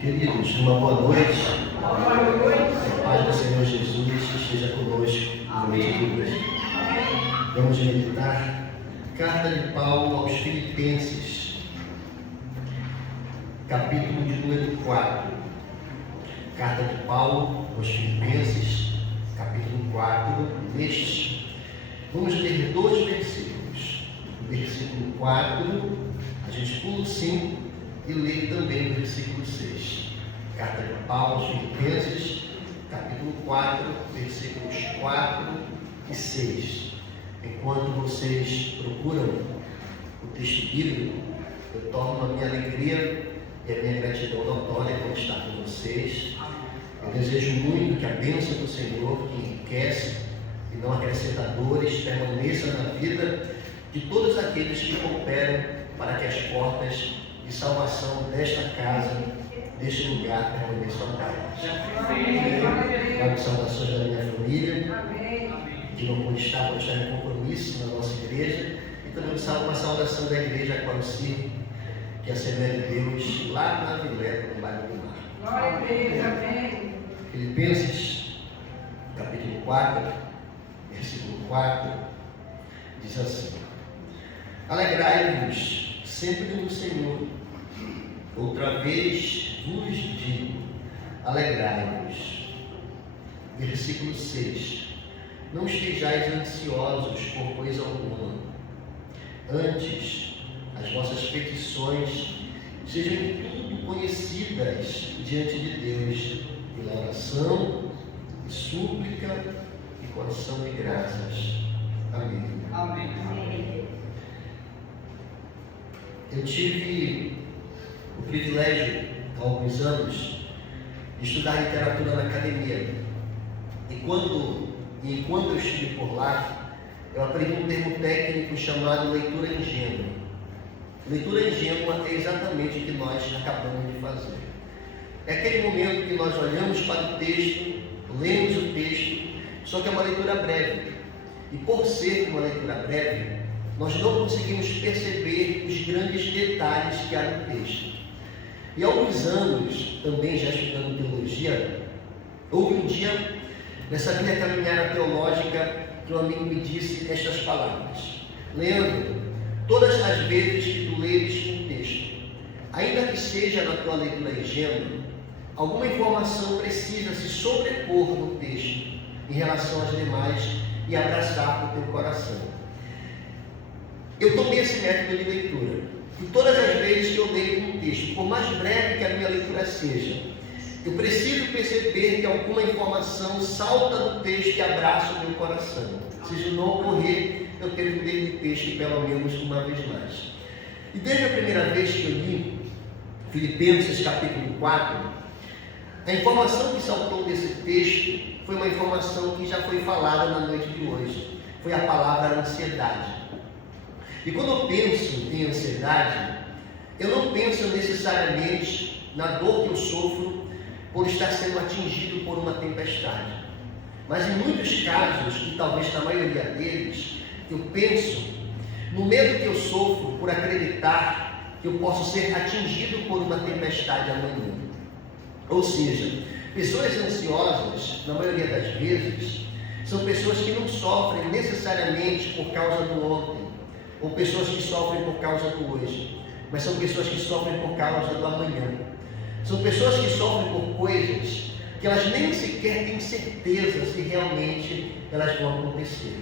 Queridos, uma boa noite. A paz do Senhor Jesus esteja conosco no noite de hoje. Vamos meditar Carta de Paulo aos Filipenses, capítulo de número 4. Carta de Paulo aos Filipenses, capítulo 4, vamos ler 2 versículos. O versículo 4, a gente pula o 5 e lê também o versículo 6. Carta de Paulo aos Filipenses, capítulo 4, versículos 4 e 6. Enquanto vocês procuram o texto bíblico, eu torno a minha alegria e a minha gratidão notória por estar com vocês. Eu desejo muito que a bênção do Senhor, que enriquece e não acrescenta dores, permaneça na vida de todos aqueles que cooperam para que as portas de salvação desta casa, deste lugar, permaneçam abertas. Trago saudações da minha família, que não pode estar em compromisso na nossa igreja, e também uma saudação da igreja a qual sirvo, que é a Assembleia de Deus, lá na Vileta, no bairro do Mar. Glória a Deus, amém. Filipenses, capítulo 4, versículo 4, diz assim: Alegrai-vos sempre no Senhor. Outra vez vos digo, alegrai-vos. Versículo 6: Não estejais ansiosos por coisa alguma. Antes, as vossas petições sejam em tudo conhecidas diante de Deus, pela oração e súplica e com ação de graças. Amém. Amém. Eu tive o privilégio, há alguns anos, de estudar literatura na academia. Enquanto eu estive por lá, eu aprendi um termo técnico chamado leitura ingênua. Leitura ingênua é exatamente o que nós acabamos de fazer. É aquele momento que nós olhamos para o texto, lemos o texto, só que é uma leitura breve. E por ser uma leitura breve, nós não conseguimos perceber os grandes detalhes que há no texto. E há alguns anos, também já estudando teologia, houve um dia, nessa minha caminhada teológica, que um amigo me disse estas palavras: Leandro, todas as vezes que tu leres um texto, ainda que seja na tua leitura ingênua, alguma informação precisa se sobrepor no texto em relação às demais e abraçar o teu coração. Eu tomei esse método de leitura, e todas as vezes que eu leio um texto, por mais breve que a minha leitura seja, eu preciso perceber que alguma informação salta do texto e abraça o meu coração. Se isso não ocorrer, eu tenho que ler o texto pelo menos uma vez mais. E desde a primeira vez que eu li Filipenses capítulo 4, a informação que saltou desse texto foi uma informação que já foi falada na noite de hoje. Foi a palavra ansiedade. E quando eu penso em ansiedade, eu não penso necessariamente na dor que eu sofro por estar sendo atingido por uma tempestade. Mas em muitos casos, e talvez na maioria deles, eu penso no medo que eu sofro por acreditar que eu posso ser atingido por uma tempestade amanhã. Ou seja, pessoas ansiosas, na maioria das vezes, são pessoas que não sofrem necessariamente por causa do ontem, ou pessoas que sofrem por causa do hoje, mas são pessoas que sofrem por causa do amanhã. São pessoas que sofrem por coisas que elas nem sequer têm certeza se realmente elas vão acontecer.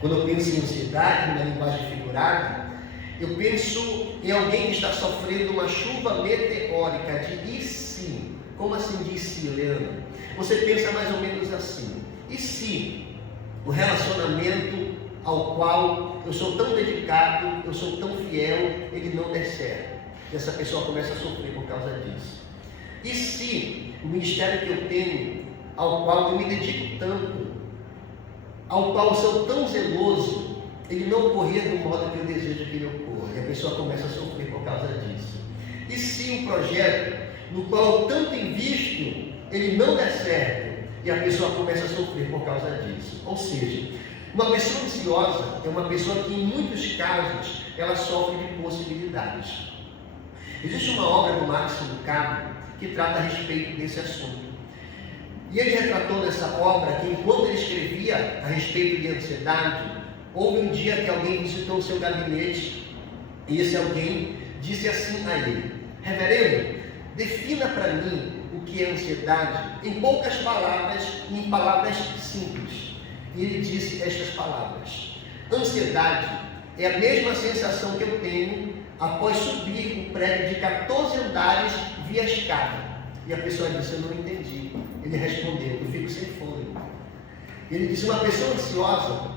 Quando eu penso em ansiedade, na linguagem figurada, eu penso em alguém que está sofrendo uma chuva meteórica de e se? Como assim de e se, Leandro? Você pensa mais ou menos assim: e se o relacionamento ao qual eu sou tão dedicado, eu sou tão fiel, ele não der certo? E essa pessoa começa a sofrer por causa disso. E se o ministério que eu tenho, ao qual eu me dedico tanto, ao qual eu sou tão zeloso, ele não ocorrer do modo que eu desejo que ele ocorra? E a pessoa começa a sofrer por causa disso. E se o projeto no qual eu tanto invisto, ele não der certo? E a pessoa começa a sofrer por causa disso. Ou seja, uma pessoa ansiosa é uma pessoa que, em muitos casos, ela sofre de possibilidades. Existe uma obra do Max Lucado que trata a respeito desse assunto. E ele retratou nessa obra que, enquanto ele escrevia a respeito de ansiedade, houve um dia que alguém visitou o seu gabinete e esse alguém disse assim a ele: reverendo, defina para mim o que é ansiedade em poucas palavras e em palavras simples. E ele disse estas palavras: ansiedade é a mesma sensação que eu tenho após subir um prédio de 14 andares via escada. E a pessoa disse: eu não entendi. Ele respondeu: eu fico sem fôlego. Ele disse: uma pessoa ansiosa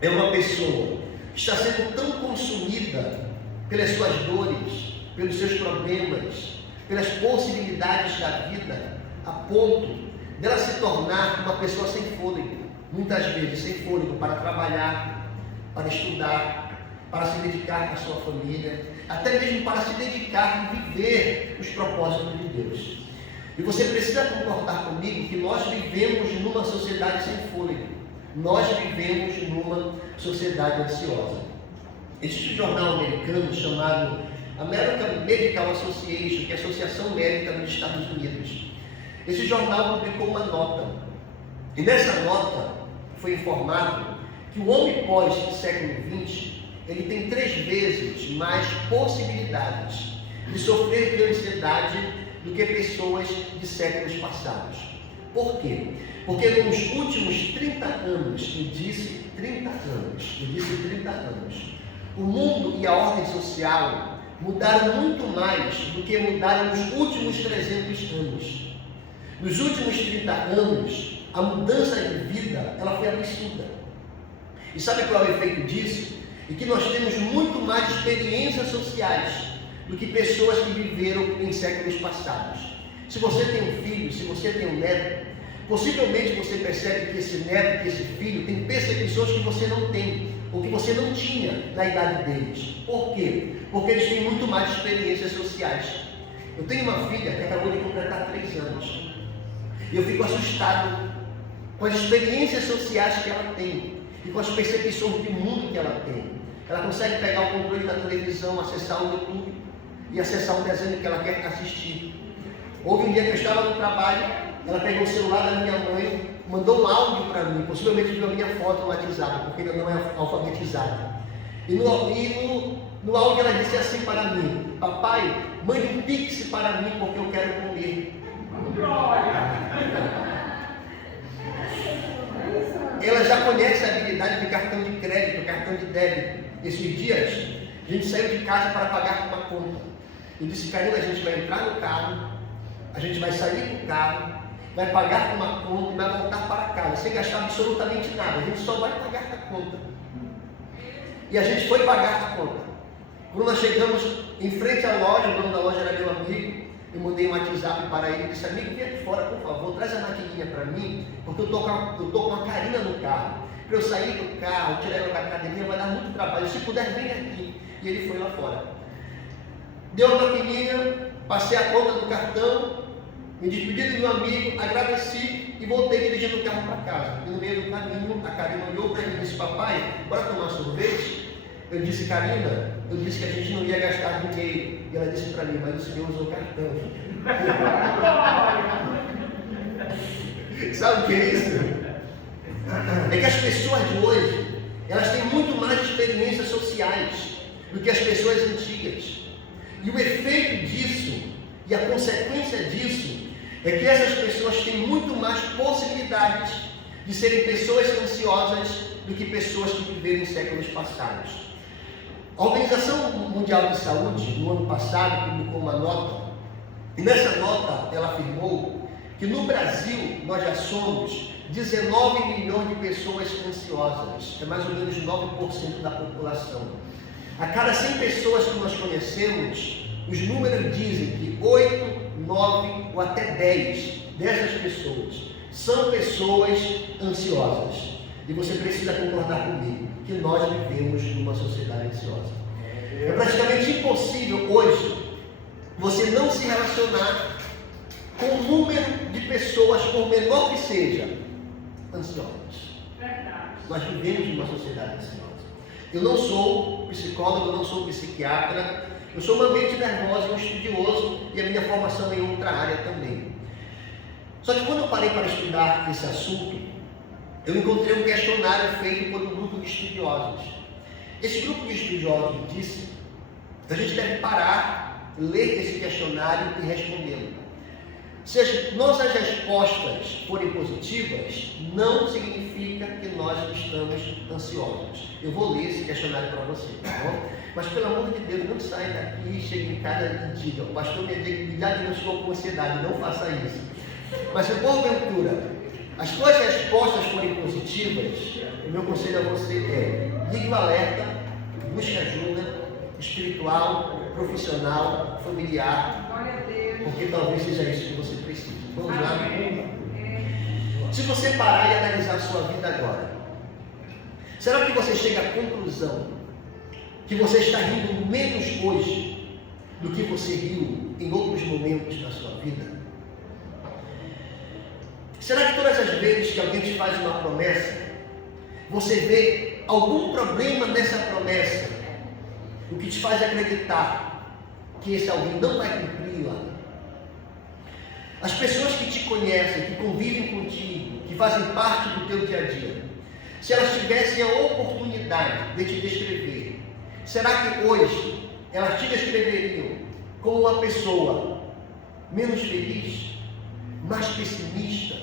é uma pessoa que está sendo tão consumida pelas suas dores, pelos seus problemas, pelas possibilidades da vida, a ponto dela se tornar uma pessoa sem fôlego, muitas vezes sem fôlego para trabalhar, para estudar, para se dedicar à sua família, até mesmo para se dedicar e viver os propósitos de Deus. E você precisa concordar comigo que nós vivemos numa sociedade sem fôlego, nós vivemos numa sociedade ansiosa. Existe um jornal americano chamado American Medical Association, que é a Associação Médica dos Estados Unidos. Esse jornal publicou uma nota, e nessa nota foi informado que o homem pós-século XX, ele tem 3 vezes mais possibilidades de sofrer de ansiedade do que pessoas de séculos passados. Por quê? Porque nos últimos 30 anos, eu disse 30 anos, o mundo e a ordem social mudaram muito mais do que mudaram nos últimos 300 anos. Nos últimos 30 anos, a mudança de vida, ela foi absurda. E sabe qual é o efeito disso? E que nós temos muito mais experiências sociais do que pessoas que viveram em séculos passados. Se você tem um filho, se você tem um neto, possivelmente você percebe que esse neto, que esse filho tem percepções que você não tem, ou que você não tinha na idade deles. Por quê? Porque eles têm muito mais experiências sociais. Eu tenho uma filha que acabou de completar 3 anos. E eu fico assustado com as experiências sociais que ela tem e com as percepções de mundo que ela tem. Ela consegue pegar o controle da televisão, acessar o YouTube e acessar um desenho que ela quer assistir. Houve um dia que eu estava no trabalho, ela pegou o celular da minha mãe, mandou um áudio para mim, possivelmente viu a minha foto no WhatsApp, porque ainda não é alfabetizada. E no áudio ela disse assim para mim: papai, mande um pix para mim porque eu quero comer. Ela já conhece a habilidade de cartão de crédito, cartão de débito. Esses dias, a gente saiu de casa para pagar uma conta. Eu disse: Karina, a gente vai entrar no carro, a gente vai sair com o carro, vai pagar uma conta e vai voltar para casa, sem gastar absolutamente nada. A gente só vai pagar a conta. E a gente foi pagar a conta. Quando nós chegamos em frente à loja, o dono da loja era meu amigo, eu mandei um WhatsApp para ele e disse: amigo, vem aqui fora, por favor, traz a maquininha para mim, porque eu tô com a Karina no carro. Para eu sair do carro, tirar ela da academia, vai dar muito trabalho. Se puder, vem aqui. E ele foi lá fora. Deu a maquininha, passei a conta do cartão, me despedi do meu amigo, agradeci e voltei dirigindo o carro para casa. E no meio do caminho, a Karina olhou para mim e disse: papai, bora tomar sorvete? Eu disse: Karina, eu disse que a gente não ia gastar dinheiro. E ela disse para mim: mas o senhor usou cartão. Sabe o que é isso? É que as pessoas de hoje, elas têm muito mais experiências sociais do que as pessoas antigas. E o efeito disso, e a consequência disso, é que essas pessoas têm muito mais possibilidades de serem pessoas ansiosas do que pessoas que viveram em séculos passados. A Organização Mundial de Saúde, no ano passado, publicou uma nota, e nessa nota ela afirmou que no Brasil nós já somos 19 milhões de pessoas ansiosas, é mais ou menos 9% da população. A cada 100 pessoas que nós conhecemos, os números dizem que 8, 9 ou até 10 dessas pessoas são pessoas ansiosas. E você precisa concordar comigo que nós vivemos numa sociedade ansiosa. É praticamente impossível hoje você não se relacionar com o número de pessoas, por menor que seja, ansiosas. Nós vivemos numa sociedade ansiosa. Eu não sou psicólogo, eu não sou psiquiatra, Eu sou uma mente nervosa, um estudioso, e a minha formação é em outra área também. Só que quando eu parei para estudar esse assunto, eu encontrei um questionário feito por um grupo de estudiosos. Esse grupo de estudiosos disse que a gente deve parar, ler esse questionário e respondê-lo. Se as nossas respostas forem positivas, não significa que nós estamos ansiosos. Eu vou ler esse questionário para você, tá bom? Mas pelo amor de Deus, não saia daqui, chegue em casa e diga: o pastor me diagnosticou com ansiedade. Não faça isso. Mas se porventura as suas respostas forem positivas, o meu conselho a você é: ligue o alerta, busque ajuda espiritual, profissional, familiar, porque talvez seja isso que você precisa. Vamos lá? Se você parar e analisar a sua vida agora, será que você chega à conclusão que você está rindo menos hoje do que você riu em outros momentos da sua vida? Será que todas as vezes que alguém te faz uma promessa, você vê algum problema nessa promessa, o que te faz acreditar que esse alguém não vai cumpri-la? As pessoas que te conhecem, que convivem contigo, que fazem parte do teu dia a dia, se elas tivessem a oportunidade de te descrever, será que hoje elas te descreveriam como uma pessoa menos feliz, mais pessimista,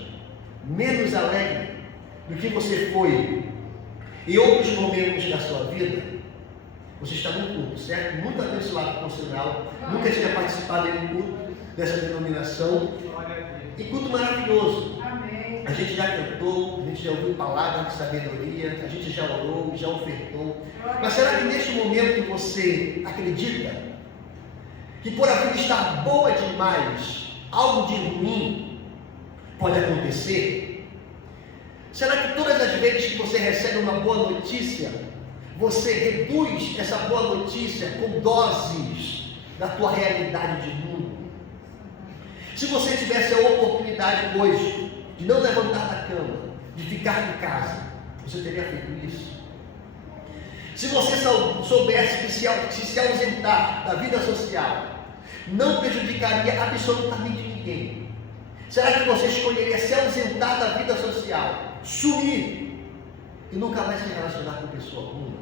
menos alegre do que você foi em outros momentos da sua vida? Você está no culto, certo? Muito abençoado por sinal, nunca tinha participado em um culto dessa denominação. E culto maravilhoso. Amém. A gente já cantou, a gente já ouviu palavras de sabedoria, a gente já orou, já ofertou. Mas será que neste momento você acredita que por a vida estar boa demais, algo de ruim pode acontecer? Será que todas as vezes que você recebe uma boa notícia, você reduz essa boa notícia com doses da tua realidade de mundo? Se você tivesse a oportunidade hoje de não levantar da cama, de ficar em casa, você teria feito isso? Se você soubesse que se ausentar da vida social não prejudicaria absolutamente ninguém, será que você escolheria se ausentar da vida social, sumir e nunca mais se relacionar com pessoa alguma?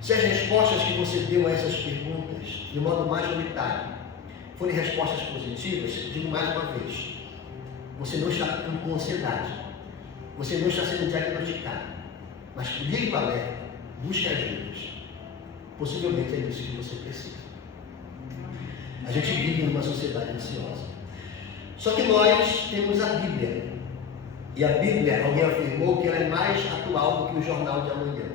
Se as respostas que você deu a essas perguntas, de modo mais unitário, forem respostas positivas, digo mais uma vez: você não está com ansiedade, você não está sendo diagnosticado, mas ligue o alerta, busque ajudas. Possivelmente é isso que você precisa. A gente vive numa sociedade ansiosa. Só que nós temos a Bíblia, e a Bíblia, alguém afirmou que ela é mais atual do que o jornal de amanhã.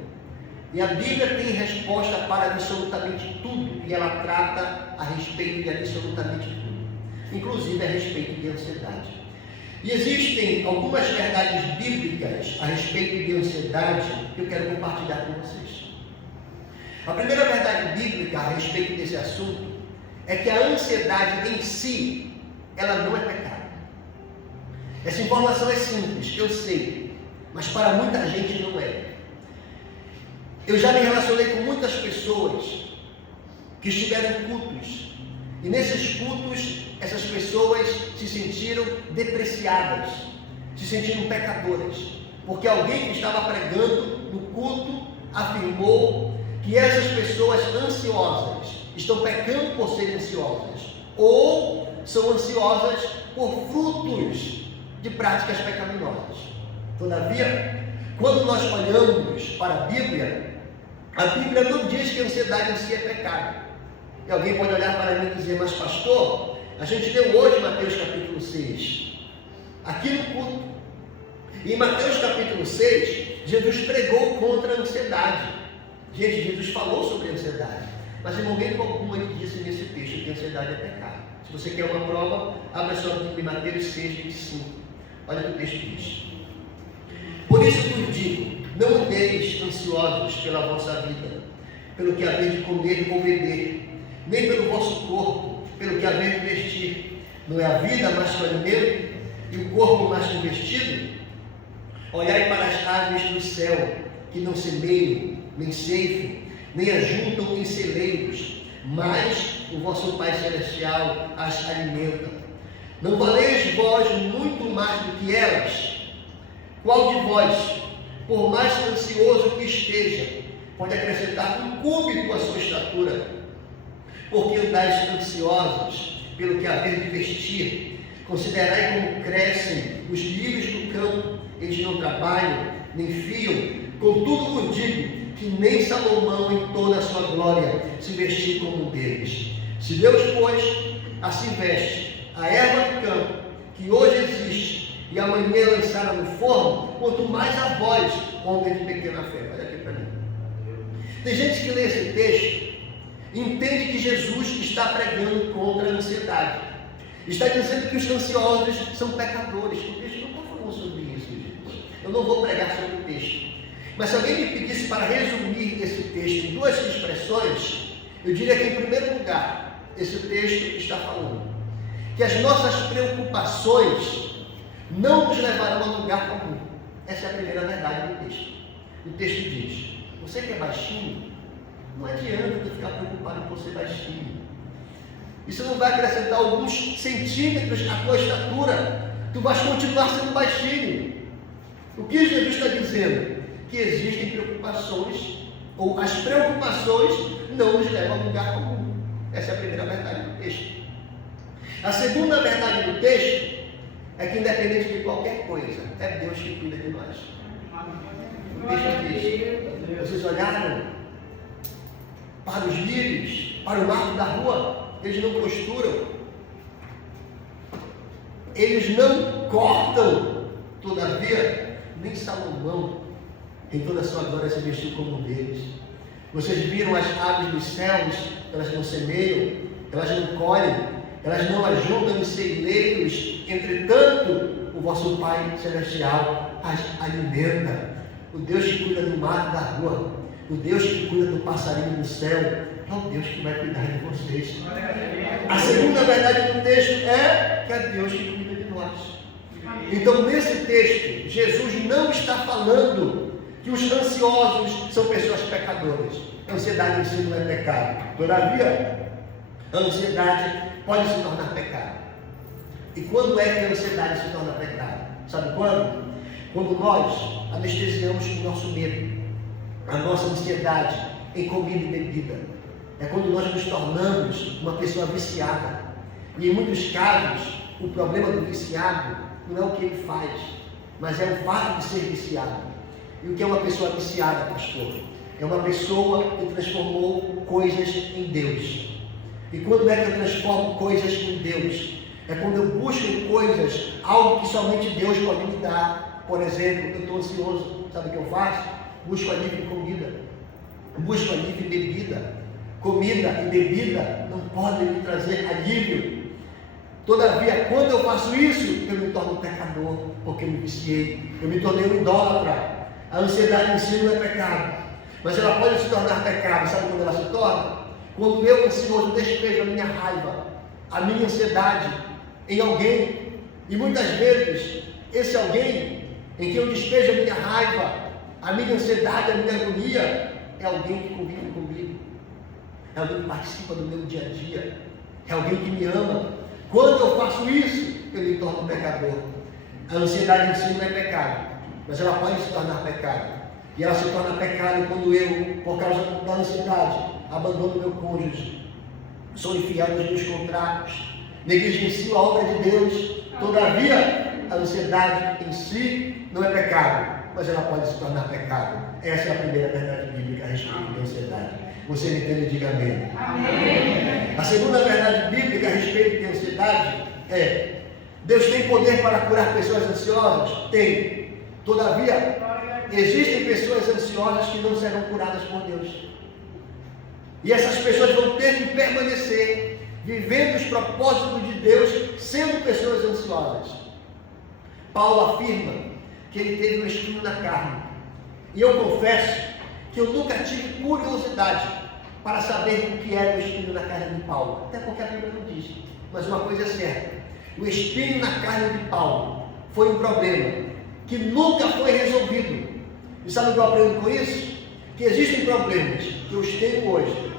E a Bíblia tem resposta para absolutamente tudo, e ela trata a respeito de absolutamente tudo, inclusive a respeito de ansiedade. E existem algumas verdades bíblicas a respeito de ansiedade que eu quero compartilhar com vocês. A primeira verdade bíblica a respeito desse assunto é que a ansiedade em si, ela não é pecado. Essa informação é simples, eu sei, mas para muita gente não é. Eu já me relacionei com muitas pessoas que estiveram em cultos, e nesses cultos essas pessoas se sentiram depreciadas, se sentiram pecadoras, porque alguém que estava pregando no culto afirmou que essas pessoas ansiosas estão pecando por serem ansiosas, ou são ansiosas por frutos de práticas pecaminosas. Todavia, quando nós olhamos para a Bíblia não diz que a ansiedade em si é pecado. E alguém pode olhar para mim e dizer: mas pastor, a gente leu hoje Mateus capítulo 6, aqui no culto. E em Mateus capítulo 6, Jesus pregou contra a ansiedade. Gente, Jesus falou sobre a ansiedade, mas em momento algum ele disse nesse texto que a ansiedade é pecado. Se você quer uma prova, abra sua Bíblia em Mateus 6, 25. Olha o que o texto diz: por isso vos digo, não andeis ansiosos pela vossa vida, pelo que haver de comer ou beber, nem pelo vosso corpo, pelo que haver de vestir. Não é a vida mais que o alimento, e o corpo mais que o vestido? Olhai para as aves do céu, que não semeiam, nem ceifam, nem ajuntam em celeiros, mas o vosso Pai Celestial as alimenta. Não valeis vós muito mais do que elas? Qual de vós, por mais ansioso que esteja, pode acrescentar um cúbito à sua estatura? Porque andais ansiosos pelo que haver de vestir? Considerai como crescem os lírios do campo, eles não trabalham, nem fiam. Contudo vos digo que nem Salomão em toda a sua glória se vestiu como um deles. Se Deus, pois, assim veste a erva do campo, que hoje existe e amanhã é lançada no forno, quanto mais a vós, homens de pequena fé. Olha aqui para mim. Tem gente que lê esse texto e entende que Jesus está pregando contra a ansiedade. Está dizendo que os ansiosos são pecadores. O texto não está falando sobre isso, gente. Eu não vou pregar sobre o texto. Mas se alguém me pedisse para resumir esse texto em duas expressões, eu diria que, em primeiro lugar, esse texto está falando que as nossas preocupações não nos levarão a lugar comum. Essa é a primeira verdade do texto. O texto diz: você que é baixinho, não adianta tu ficar preocupado com ser baixinho. Isso não vai acrescentar alguns centímetros à tua estatura. Tu vais continuar sendo baixinho. O que Jesus está dizendo? Que existem preocupações, ou as preocupações não nos levam a lugar comum. Essa é a primeira verdade do texto. A segunda verdade do texto é que, independente de qualquer coisa, é Deus que cuida de nós. O texto diz: vocês olharam para os lírios, para o marco da rua, eles não costuram, eles não cortam, todavia, nem Salomão, em toda a sua glória, se vestiu como um deles. Vocês viram as aves dos céus, elas não semeiam, elas não colhem, elas não ajuntam em celeiros, entretanto, o vosso Pai Celestial as alimenta. O Deus que cuida do mar da rua, o Deus que cuida do passarinho do céu, é o Deus que vai cuidar de vocês. A segunda verdade do texto é que é Deus que cuida de nós. Então, nesse texto, Jesus não está falando que os ansiosos são pessoas pecadoras. A ansiedade em si não é pecado. Todavia, a ansiedade pode se tornar pecado. E quando é que a ansiedade se torna pecado? Sabe quando? Quando nós anestesiamos o nosso medo, a nossa ansiedade em comida e bebida. É quando nós nos tornamos uma pessoa viciada. E em muitos casos, o problema do viciado não é o que ele faz, mas é o fato de ser viciado. E o que é uma pessoa viciada, pastor? É uma pessoa que transformou coisas em Deus. E quando é que eu transformo coisas em Deus? É quando eu busco em coisas, algo que somente Deus pode me dar. Por exemplo, eu estou ansioso, sabe o que eu faço? Busco alívio em comida, busco alívio em bebida. Comida e bebida não podem me trazer alívio. Todavia, quando eu faço isso, eu me torno um pecador, porque eu me viciei, eu me tornei um idólatra. A ansiedade em si não é pecado, mas ela pode se tornar pecado. Sabe quando ela se torna? Quando eu, ansioso, despejo a minha raiva, a minha ansiedade em alguém. E muitas vezes, esse alguém em que eu despejo a minha raiva, a minha ansiedade, a minha agonia, é alguém que convive comigo, é alguém que participa do meu dia a dia, é alguém que me ama. Quando eu faço isso, eu me torno um pecador. A ansiedade em si não é pecado, mas ela pode se tornar pecado. E ela se torna pecado quando eu, por causa da ansiedade, abandono meu cônjuge, sou infiel nos meus contratos, negligencio a obra de Deus. Todavia, a ansiedade em si não é pecado, mas ela pode se tornar pecado. Essa é a primeira verdade bíblica a respeito da ansiedade. Você me entende? Diga amém. Amém. A segunda verdade bíblica a respeito da ansiedade é: Deus tem poder para curar pessoas ansiosas? Tem. Todavia, existem pessoas ansiosas que não serão curadas por Deus. E essas pessoas vão ter que permanecer vivendo os propósitos de Deus, sendo pessoas ansiosas. Paulo afirma que ele teve um espinho na carne. E eu confesso que eu nunca tive curiosidade para saber o que era o espinho na carne de Paulo. Até porque a Bíblia não diz. Mas uma coisa é certa: o espinho na carne de Paulo foi um problema que nunca foi resolvido. E sabe o que eu aprendo com isso? Que existem problemas que eu os tenho hoje,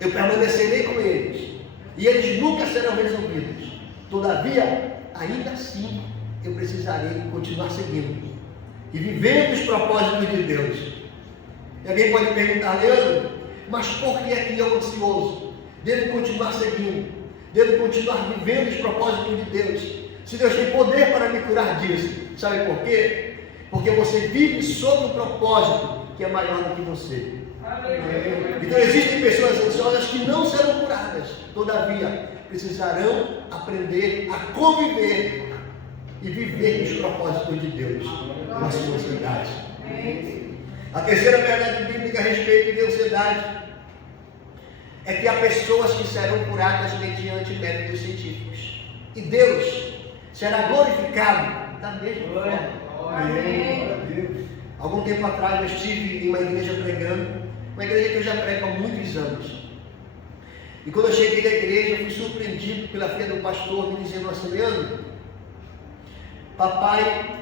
eu permanecerei com eles, e eles nunca serão resolvidos. Todavia, ainda assim, eu precisarei continuar seguindo e vivendo os propósitos de Deus. E alguém pode perguntar: Leandro, mas por que é que eu, ansioso, devo continuar seguindo, devo continuar vivendo os propósitos de Deus, se Deus tem poder para me curar disso? Sabe por quê? Porque você vive sob um propósito que é maior do que você. Então existem pessoas ansiosas que não serão curadas, todavia precisarão aprender a conviver e viver os propósitos de Deus na sua ansiedade. A terceira verdade bíblica a respeito de ansiedade é que há pessoas que serão curadas mediante métodos científicos, e Deus será glorificado da mesma forma. Algum tempo atrás eu estive em uma igreja pregando, uma igreja que eu já prego há muitos anos. E quando eu cheguei na igreja, eu fui surpreendido pela filha do pastor me dizendo assim: Leandro, papai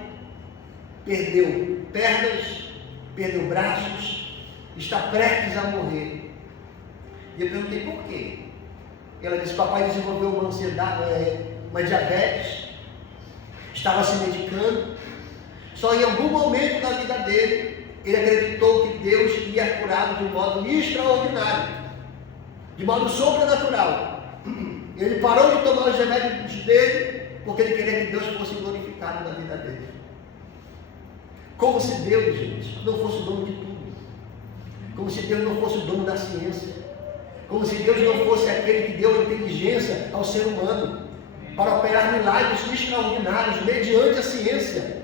perdeu pernas, perdeu braços, está prestes a morrer. E eu perguntei por quê. Ela disse: papai desenvolveu uma ansiedade, uma diabetes, estava se medicando. Só em algum momento da vida dele, ele acreditou que Deus ia curá-lo de um modo extraordinário, de modo sobrenatural. Ele parou de tomar os remédios dele, porque ele queria que Deus fosse glorificado na vida dele. Como se Deus, gente, não fosse o dono de tudo. Como se Deus não fosse o dono da ciência. Como se Deus não fosse aquele que deu a inteligência ao ser humano para operar milagres extraordinários mediante a ciência.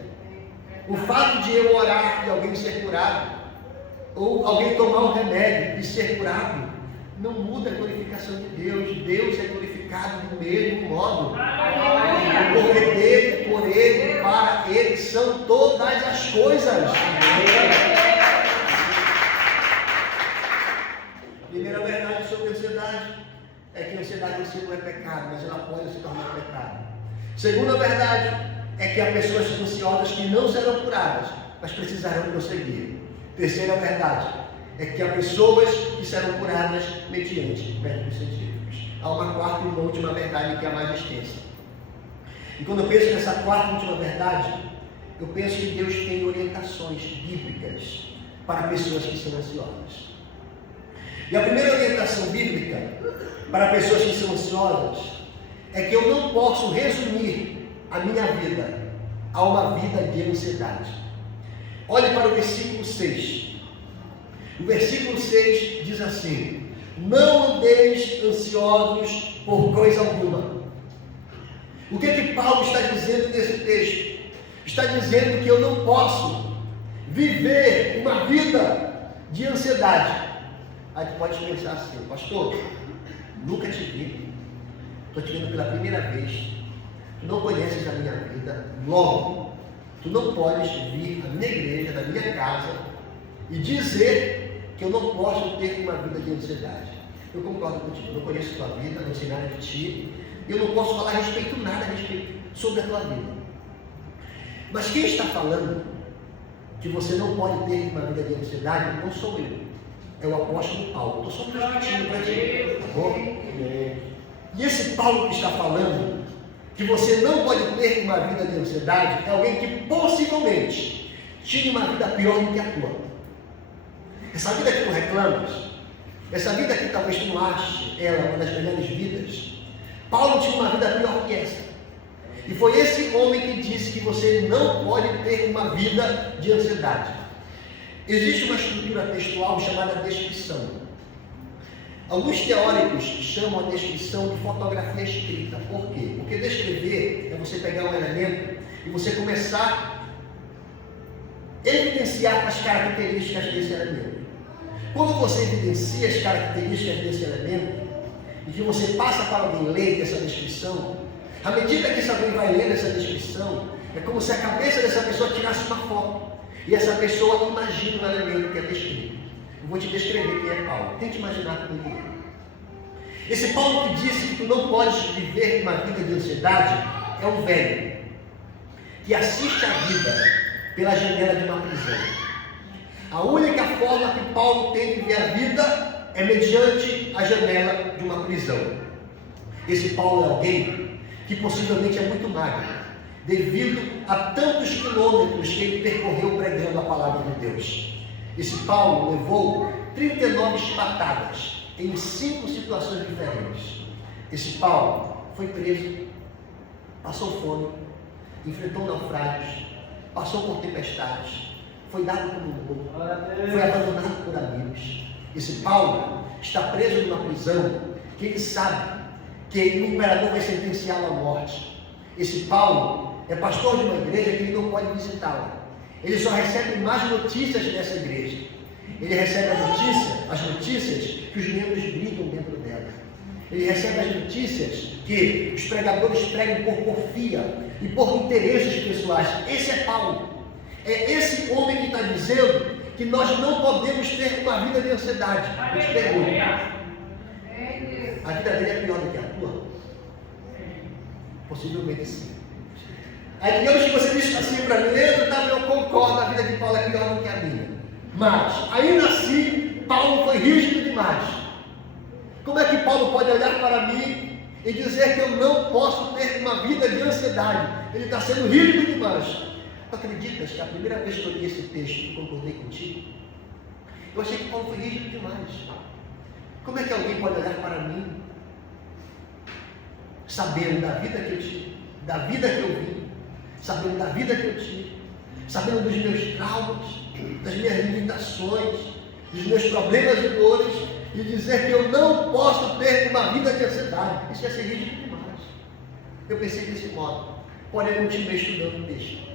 O fato de eu orar e alguém ser curado, ou alguém tomar um remédio e ser curado, não muda a glorificação de Deus. Deus é glorificado do mesmo modo. Porque dele, por ele, para ele são todas as coisas. Primeira verdade sobre a ansiedade é que a ansiedade em si não é pecado, mas ela pode se tornar pecado. Segunda verdade é que há pessoas ansiosas que não serão curadas, mas precisarão prosseguir. Terceira verdade é que há pessoas que serão curadas mediante métodos científicos. Há uma quarta e uma última verdade que é a mais extensa. E quando eu penso nessa quarta e última verdade, eu penso que Deus tem orientações bíblicas para pessoas que são ansiosas. E a primeira orientação bíblica para pessoas que são ansiosas é que eu não posso resumir a minha vida a uma vida de ansiedade. Olhe para o versículo 6. O versículo 6 diz assim: não andeis ansiosos por coisa alguma. O que Paulo está dizendo nesse texto? Está dizendo que eu não posso viver uma vida de ansiedade. Aí tu pode pensar assim: pastor, nunca te vi, estou te vendo pela primeira vez, tu não conheces a minha vida, logo, tu não podes vir à minha igreja, na minha casa, e dizer que eu não posso ter uma vida de ansiedade. Eu concordo contigo, eu não conheço a tua vida, não sei nada de ti, e eu não posso falar a respeito nada sobre a tua vida. Mas quem está falando que você não pode ter uma vida de ansiedade não sou eu, é o apóstolo Paulo. Estou só transmitindo para ti, tá bom? E esse Paulo que está falando que você não pode ter uma vida de ansiedade é alguém que possivelmente tinha uma vida pior do que a tua. Essa vida que tu reclamas, essa vida que talvez tu não ache ela uma das melhores vidas, Paulo tinha uma vida pior que essa. E foi esse homem que disse que você não pode ter uma vida de ansiedade. Existe uma estrutura textual chamada descrição. Alguns teóricos chamam a descrição de fotografia escrita. Por quê? Porque descrever é você pegar um elemento e você começar a evidenciar as características desse elemento. Quando você evidencia as características desse elemento e que você passa para alguém ler essa descrição, à medida que esse alguém vai lendo essa descrição, é como se a cabeça dessa pessoa tirasse uma foto e essa pessoa imagina o elemento que é descrito. Eu vou te descrever quem é Paulo. Tente imaginar comigo. Esse Paulo que disse que tu não podes viver uma vida de ansiedade é um velho que assiste a vida pela janela de uma prisão. A única forma que Paulo tem de ver a vida é mediante a janela de uma prisão. Esse Paulo é alguém que possivelmente é muito magro, devido a tantos quilômetros que ele percorreu pregando a palavra de Deus. Esse Paulo levou 39 espatadas em 5 situações diferentes. Esse Paulo foi preso, passou fome, enfrentou naufrágios, passou por tempestades, foi dado como morto, foi abandonado por amigos. Esse Paulo está preso numa prisão que ele sabe que o imperador vai sentenciá-lo à morte. Esse Paulo é pastor de uma igreja que ele não pode visitá-la. Ele só recebe mais notícias dessa igreja. Ele recebe as notícias que os membros brigam dentro dela. Ele recebe as notícias que os pregadores pregam por porfia e por interesses pessoais. Esse é Paulo. É esse homem que está dizendo que nós não podemos ter uma vida de ansiedade. Eu te pergunto, a vida dele é pior do que a tua? Possivelmente sim. Aí digamos que você diz assim para mim, eu concordo, a vida de Paulo é pior do que a minha. Mas, ainda assim, Paulo foi rígido demais. Como é que Paulo pode olhar para mim e dizer que eu não posso ter uma vida de ansiedade? Ele está sendo rígido demais. Tu acreditas que a primeira vez que eu li esse texto, eu concordei contigo? Eu achei que Paulo foi rígido demais. Como é que alguém pode olhar para mim, sabendo da vida que eu tive, da vida que eu vi, sabendo da vida que eu tive, sabendo dos meus traumas, das minhas limitações, dos meus problemas e dores, e dizer que eu não posso ter uma vida de ansiedade? Isso ia ser rígido demais. Eu pensei desse modo, porém eu continuei estudando o texto.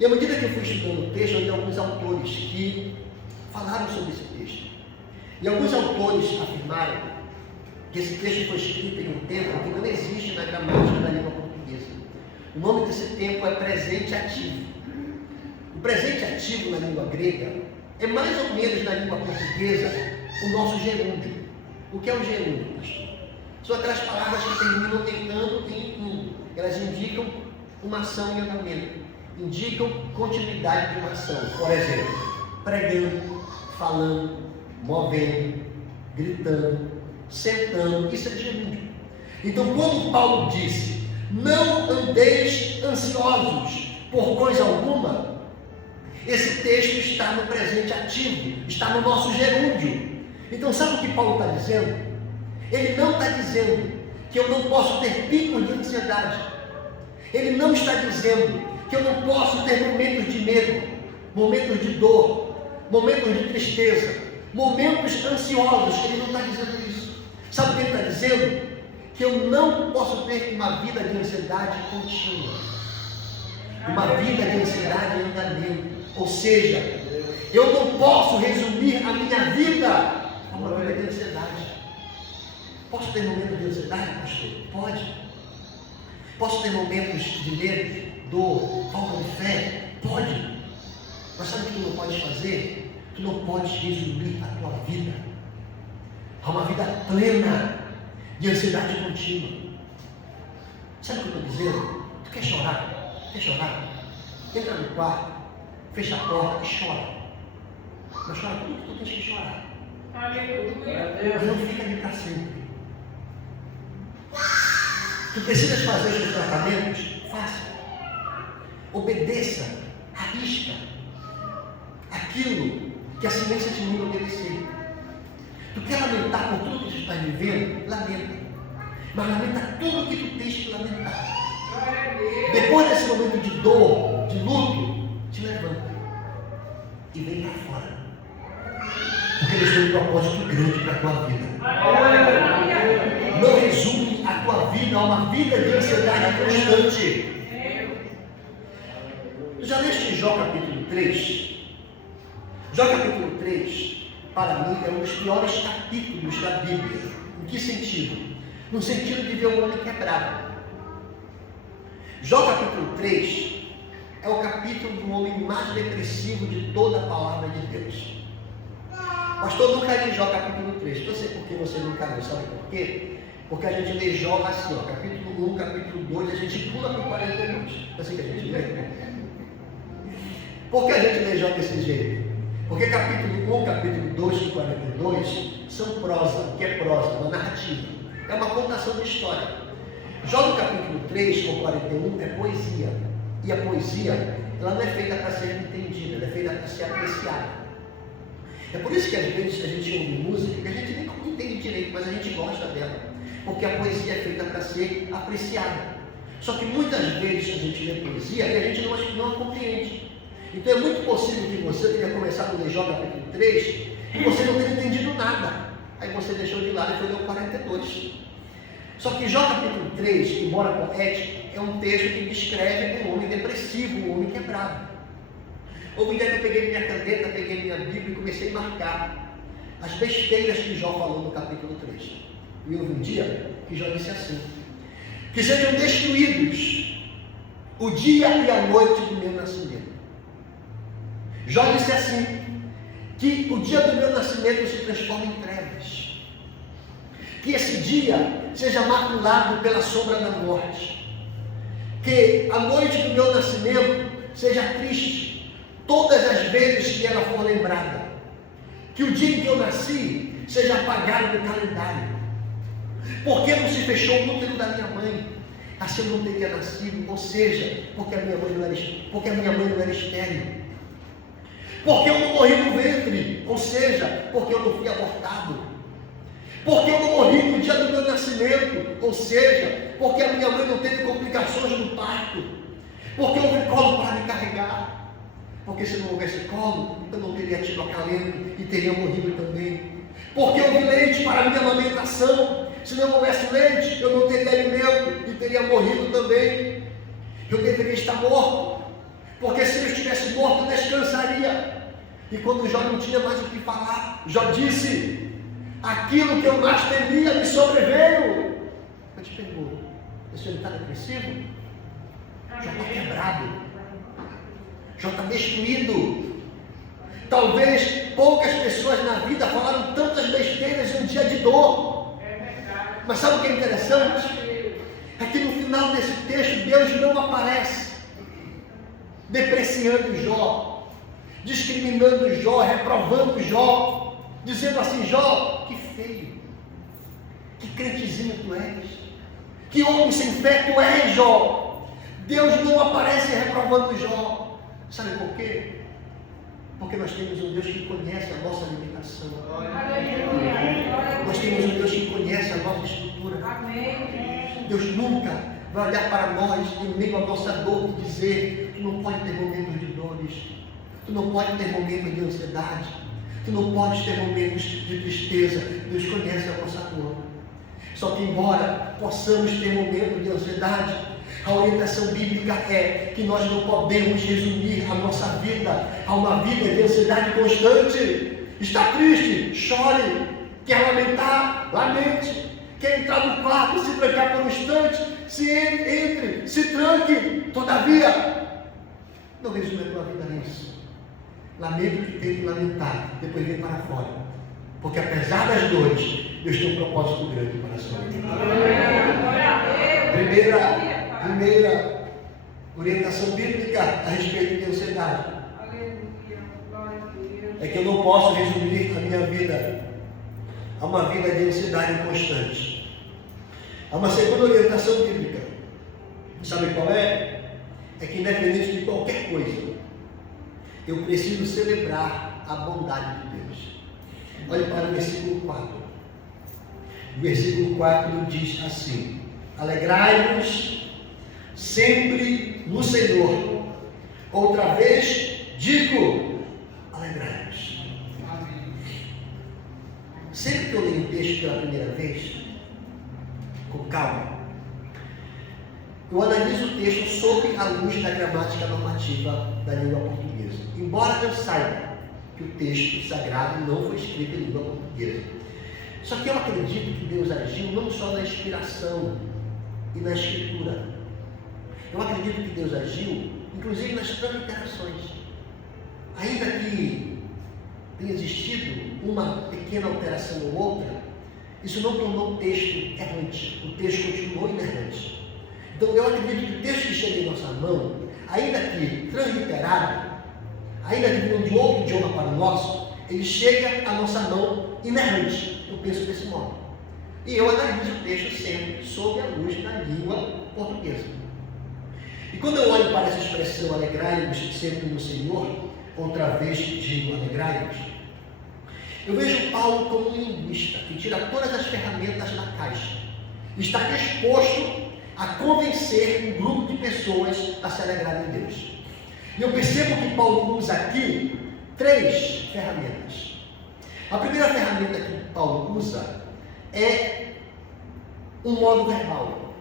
E à medida que eu fui estudando o texto, eu li alguns autores que falaram sobre esse texto. E alguns autores afirmaram que esse texto foi escrito em um tempo que não existe na gramática da língua portuguesa. O nome desse tempo é presente ativo. O presente ativo na língua grega é mais ou menos na língua portuguesa o nosso gerúndio. O que é o gerúndio, pastor? São aquelas palavras que terminam tentando em indo. Elas indicam uma ação em andamento, indicam continuidade de uma ação. Por exemplo, pregando, falando, movendo, gritando, sentando. Isso é gerúndio. Então, quando Paulo disse: não andeis ansiosos por coisa alguma, esse texto está no presente ativo, está no nosso gerúndio. Então, sabe o que Paulo está dizendo? Ele não está dizendo que eu não posso ter picos de ansiedade. Ele não está dizendo que eu não posso ter momentos de medo, momentos de dor, momentos de tristeza, momentos ansiosos. Ele não está dizendo isso. Sabe o que ele está dizendo? Que eu não posso ter uma vida de ansiedade contínua, uma vida de ansiedade em andamento. Ou seja, eu não posso resumir a minha vida a uma vida de ansiedade. Posso ter momentos de ansiedade, pastor? Pode. Posso ter momentos de medo, dor, falta de fé? Pode. Mas sabe o que tu não podes fazer? Tu não podes resumir a tua vida a uma vida plena de ansiedade contínua. Sabe o que eu estou dizendo? Tu quer chorar? Quer chorar? Entra no quarto, fecha a porta e chora. Mas chora tudo que tu tens que chorar. Mas não fica ali para sempre. Tu precisas fazer os teus tratamentos? Faça. Obedeça, arrisca aquilo que a ciência te manda obedecer. Tu quer lamentar por tudo que tu estás vivendo? Lamenta. Mas lamenta tudo que tu tens que lamentar. Depois desse momento de dor, de luto, te levanta e vem para fora. Porque Deus tem um propósito grande para a tua vida. Não resume a tua vida a uma vida de ansiedade constante. Tu já leste Jó capítulo 3? Jó capítulo 3, para mim, é um dos piores capítulos da Bíblia. Em que sentido? No sentido de ver o homem quebrado. Jó capítulo 3 é o capítulo do homem mais depressivo de toda a palavra de Deus. Pastor, nunca li Jó capítulo 3. Eu sei por que você nunca leu, sabe por quê? Porque a gente lê Jó assim, ó, capítulo 1, capítulo 2, a gente pula para o 42. É assim que a gente lê. Por que a gente lê Jó desse jeito? Porque capítulo 1, capítulo 2 e 42 são prosa, que é prosa, uma narrativa. É uma contação de história. Jó no capítulo 3 com 41 é poesia. E a poesia, ela não é feita para ser entendida, ela é feita para ser apreciada. É por isso que às vezes a gente ouve música que a gente nem entende direito, mas a gente gosta dela. Porque a poesia é feita para ser apreciada. Só que muitas vezes a gente lê poesia e a gente não a compreende. Então é muito possível que você tenha começado a ler Jó capítulo 3 e você não tenha entendido nada. Aí você deixou de lado e foi ler o 42. Só que Jó capítulo 3, embora poético, é um texto que descreve um homem depressivo, um homem quebrado. Houve um dia que eu peguei minha caneta, peguei minha Bíblia e comecei a marcar as besteiras que Jó falou no capítulo 3. E houve um dia que Jó disse assim: que sejam destruídos o dia e a noite do meu nascimento. Jó disse assim, que o dia do meu nascimento se transforma em trevas. Que esse dia seja maculado pela sombra da morte. Que a noite do meu nascimento seja triste, todas as vezes que ela for lembrada. Que o dia em que eu nasci seja apagado no calendário. Porque não se fechou o útero da minha mãe? Assim eu não teria nascido. Ou seja, porque a minha mãe não era estéril. Porque eu não morri no ventre, ou seja, porque eu não fui abortado. Porque eu não morri no dia do meu nascimento, ou seja, porque a minha mãe não teve complicações no parto. Porque houve colo para me carregar. Porque se não houvesse colo, eu não teria tido acalento e teria morrido também. Porque houve leite para a minha amamentação. Se não houvesse leite, eu não teria alimento e teria morrido também. Eu deveria estar morto. Porque se eu estivesse morto, eu descansaria. E quando Jó não tinha mais o que falar, Jó disse: aquilo que eu mais temia me sobreveio. Eu te pergunto, esse homem está depressivo? Jó está quebrado. Jó está destruído. Talvez poucas pessoas na vida falaram tantas besteiras em um dia de dor. Mas sabe o que é interessante? É que no final desse texto Deus não aparece depreciando Jó, discriminando Jó, reprovando Jó, dizendo assim: Jó, que feio, que crentezinho tu és, que homem sem fé tu és, Jó. Deus não aparece reprovando Jó. Sabe por quê? Porque nós temos um Deus que conhece a nossa limitação. Nós temos um Deus que conhece a nossa estrutura. Deus nunca vai olhar para nós em meio à nossa dor e dizer: tu não pode ter momentos de dores, tu não pode ter momentos de ansiedade, tu não pode ter momentos de tristeza. Deus conhece a nossa dor. Só que embora possamos ter momentos de ansiedade, a orientação bíblica é que nós não podemos resumir a nossa vida a uma vida de ansiedade constante. Está triste? Chore. Quer lamentar? Lamente. Quer entrar no quarto e se trancar por um instante? Entre, se tranque. Todavia, não resume a tua vida a isso. Lamento que tem que lamentar, depois vem para fora. Porque apesar das dores, Deus tem um propósito grande para a sua vida. Primeira orientação bíblica a respeito de ansiedade é que eu não posso resumir a minha vida a uma vida de ansiedade constante. Há uma segunda orientação bíblica. Sabe qual é? É que independente de qualquer coisa, eu preciso celebrar a bondade de Deus. Olhe para o versículo 4. O versículo 4 diz assim: alegrai-vos sempre no Senhor. Outra vez digo, alegrai-vos. Sempre que eu leio o texto pela primeira vez, com calma, eu analiso o texto sob a luz da gramática normativa da língua portuguesa. Embora eu saiba que o texto sagrado não foi escrito em língua portuguesa. Só que eu acredito que Deus agiu não só na inspiração e na escritura. Eu acredito que Deus agiu, inclusive nas transliterações. Ainda que tenha existido uma pequena alteração ou outra, isso não tornou o texto errante. O texto continuou inerrante. Então eu acredito que o texto que chega em nossa mão, ainda que transliterado, ainda vindo de outro idioma para o nosso, ele chega à nossa mão inerrante. Eu penso desse modo. E eu analiso o texto sempre sob a luz da língua portuguesa. E quando eu olho para essa expressão alegrai-vos sempre no Senhor, outra vez digo alegrai-vos, eu vejo Paulo como um linguista que tira todas as ferramentas da caixa e está disposto a convencer um grupo de pessoas a se alegrarem em Deus. E eu percebo que Paulo usa aqui 3 ferramentas. A primeira ferramenta que Paulo usa é um modo verbal.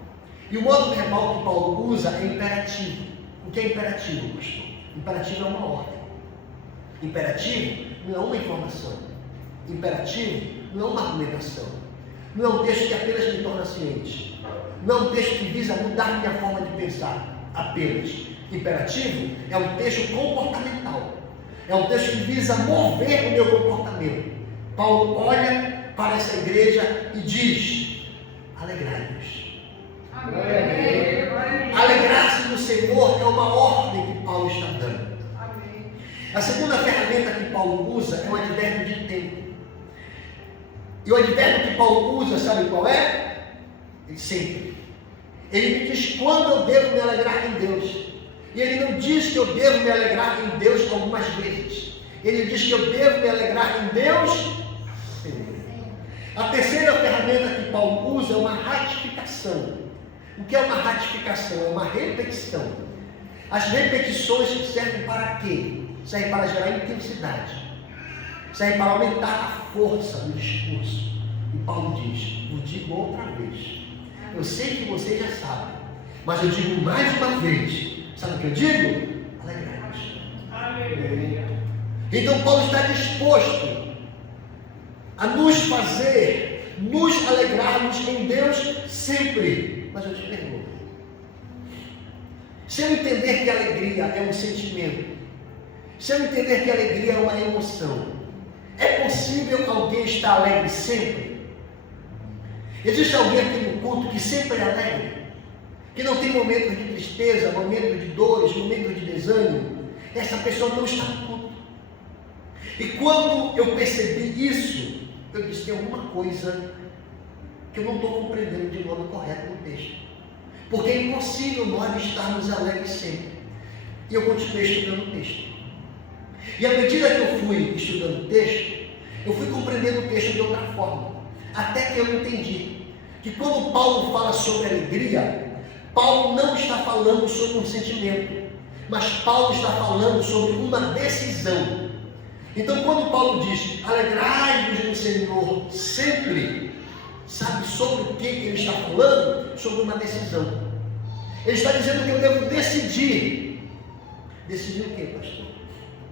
E o modo verbal que Paulo usa é imperativo. O que é imperativo, pastor? Imperativo é uma ordem. Imperativo não é uma informação. Imperativo não é uma argumentação. Não é um texto que apenas me torna ciente. Não é um texto que visa mudar minha forma de pensar apenas. Imperativo é um texto comportamental. É um texto que visa mover o meu comportamento. Paulo olha para essa igreja e diz: alegrai-vos. Alegrar-se no Senhor é uma ordem que Paulo está dando. Amém. A segunda ferramenta que Paulo usa é o advérbio de tempo. E o advérbio que Paulo usa, sabe qual é? Ele sempre. Ele me diz quando eu devo me alegrar em Deus. E ele não diz que eu devo me alegrar em Deus algumas vezes. Ele diz que eu devo me alegrar em Deus sempre. A terceira ferramenta que Paulo usa é uma ratificação. O que é uma ratificação? É uma repetição. As repetições servem para quê? Servem para gerar intensidade. Servem para aumentar a força do discurso. E Paulo diz: vos digo outra vez. Eu sei que vocês já sabem, mas eu digo mais uma vez. Sabe o que eu digo? Alegrai-vos. Então Paulo está disposto a nos alegrarmos em Deus sempre. Mas eu te pergunto, se eu entender que a alegria é um sentimento, se eu entender que a alegria é uma emoção, é possível alguém estar alegre sempre? Existe alguém aqui no culto que sempre é alegre? Que não tem momentos de tristeza, momentos de dores, momentos de desânimo? Essa pessoa não está no culto. E quando eu percebi isso, eu disse: tem alguma coisa que eu não estou compreendendo de modo correto no texto. Porque é impossível nós estarmos alegres sempre. E eu continuei estudando o texto. E à medida que eu fui estudando o texto, eu fui compreendendo o texto de outra forma. Até que eu entendi que quando Paulo fala sobre alegria, Paulo não está falando sobre um sentimento, mas Paulo está falando sobre uma decisão. Então quando Paulo diz: alegrai-vos no Senhor sempre, sabe sobre o que ele está falando? Sobre uma decisão. Ele está dizendo que eu devo decidir. Decidir o que, pastor?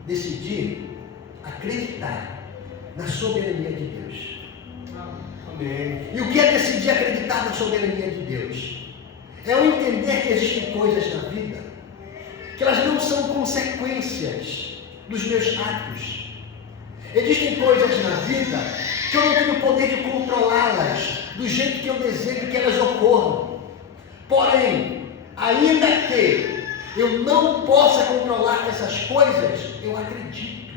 Decidir acreditar na soberania de Deus. Amém. E o que é decidir acreditar na soberania de Deus? É eu entender que existem coisas na vida que elas não são consequências dos meus atos. Existem coisas na vida que eu não tenho o poder de controlá-las do jeito que eu desejo que elas ocorram. Porém, ainda que eu não possa controlar essas coisas, eu acredito.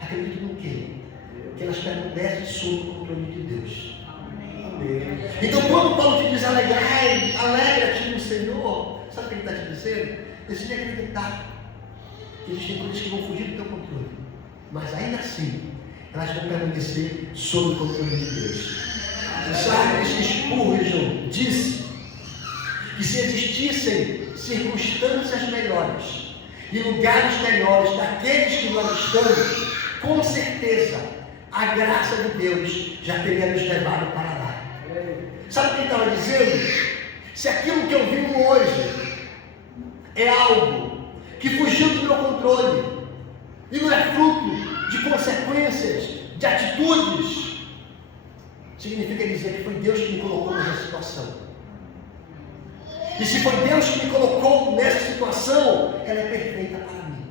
Acredito no quê? Que elas permanecem sob o controle de Deus. Amém. Então, quando Paulo te diz alegra-te no Senhor, sabe o que ele está te dizendo? Decide acreditar que existem coisas que vão fugir do teu controle, mas ainda assim elas vão permanecer sob o controle de Deus. Charles Spurgeon disse que se existissem circunstâncias melhores e lugares melhores daqueles que nós estamos, com certeza a graça de Deus já teria nos levado para lá. Sabe o que ele estava dizendo? Se aquilo que eu vivo hoje é algo que fugiu do meu controle e não é fruto de consequências, de atitudes, significa dizer que foi Deus que me colocou nessa situação. E se foi Deus que me colocou nessa situação, ela é perfeita para mim.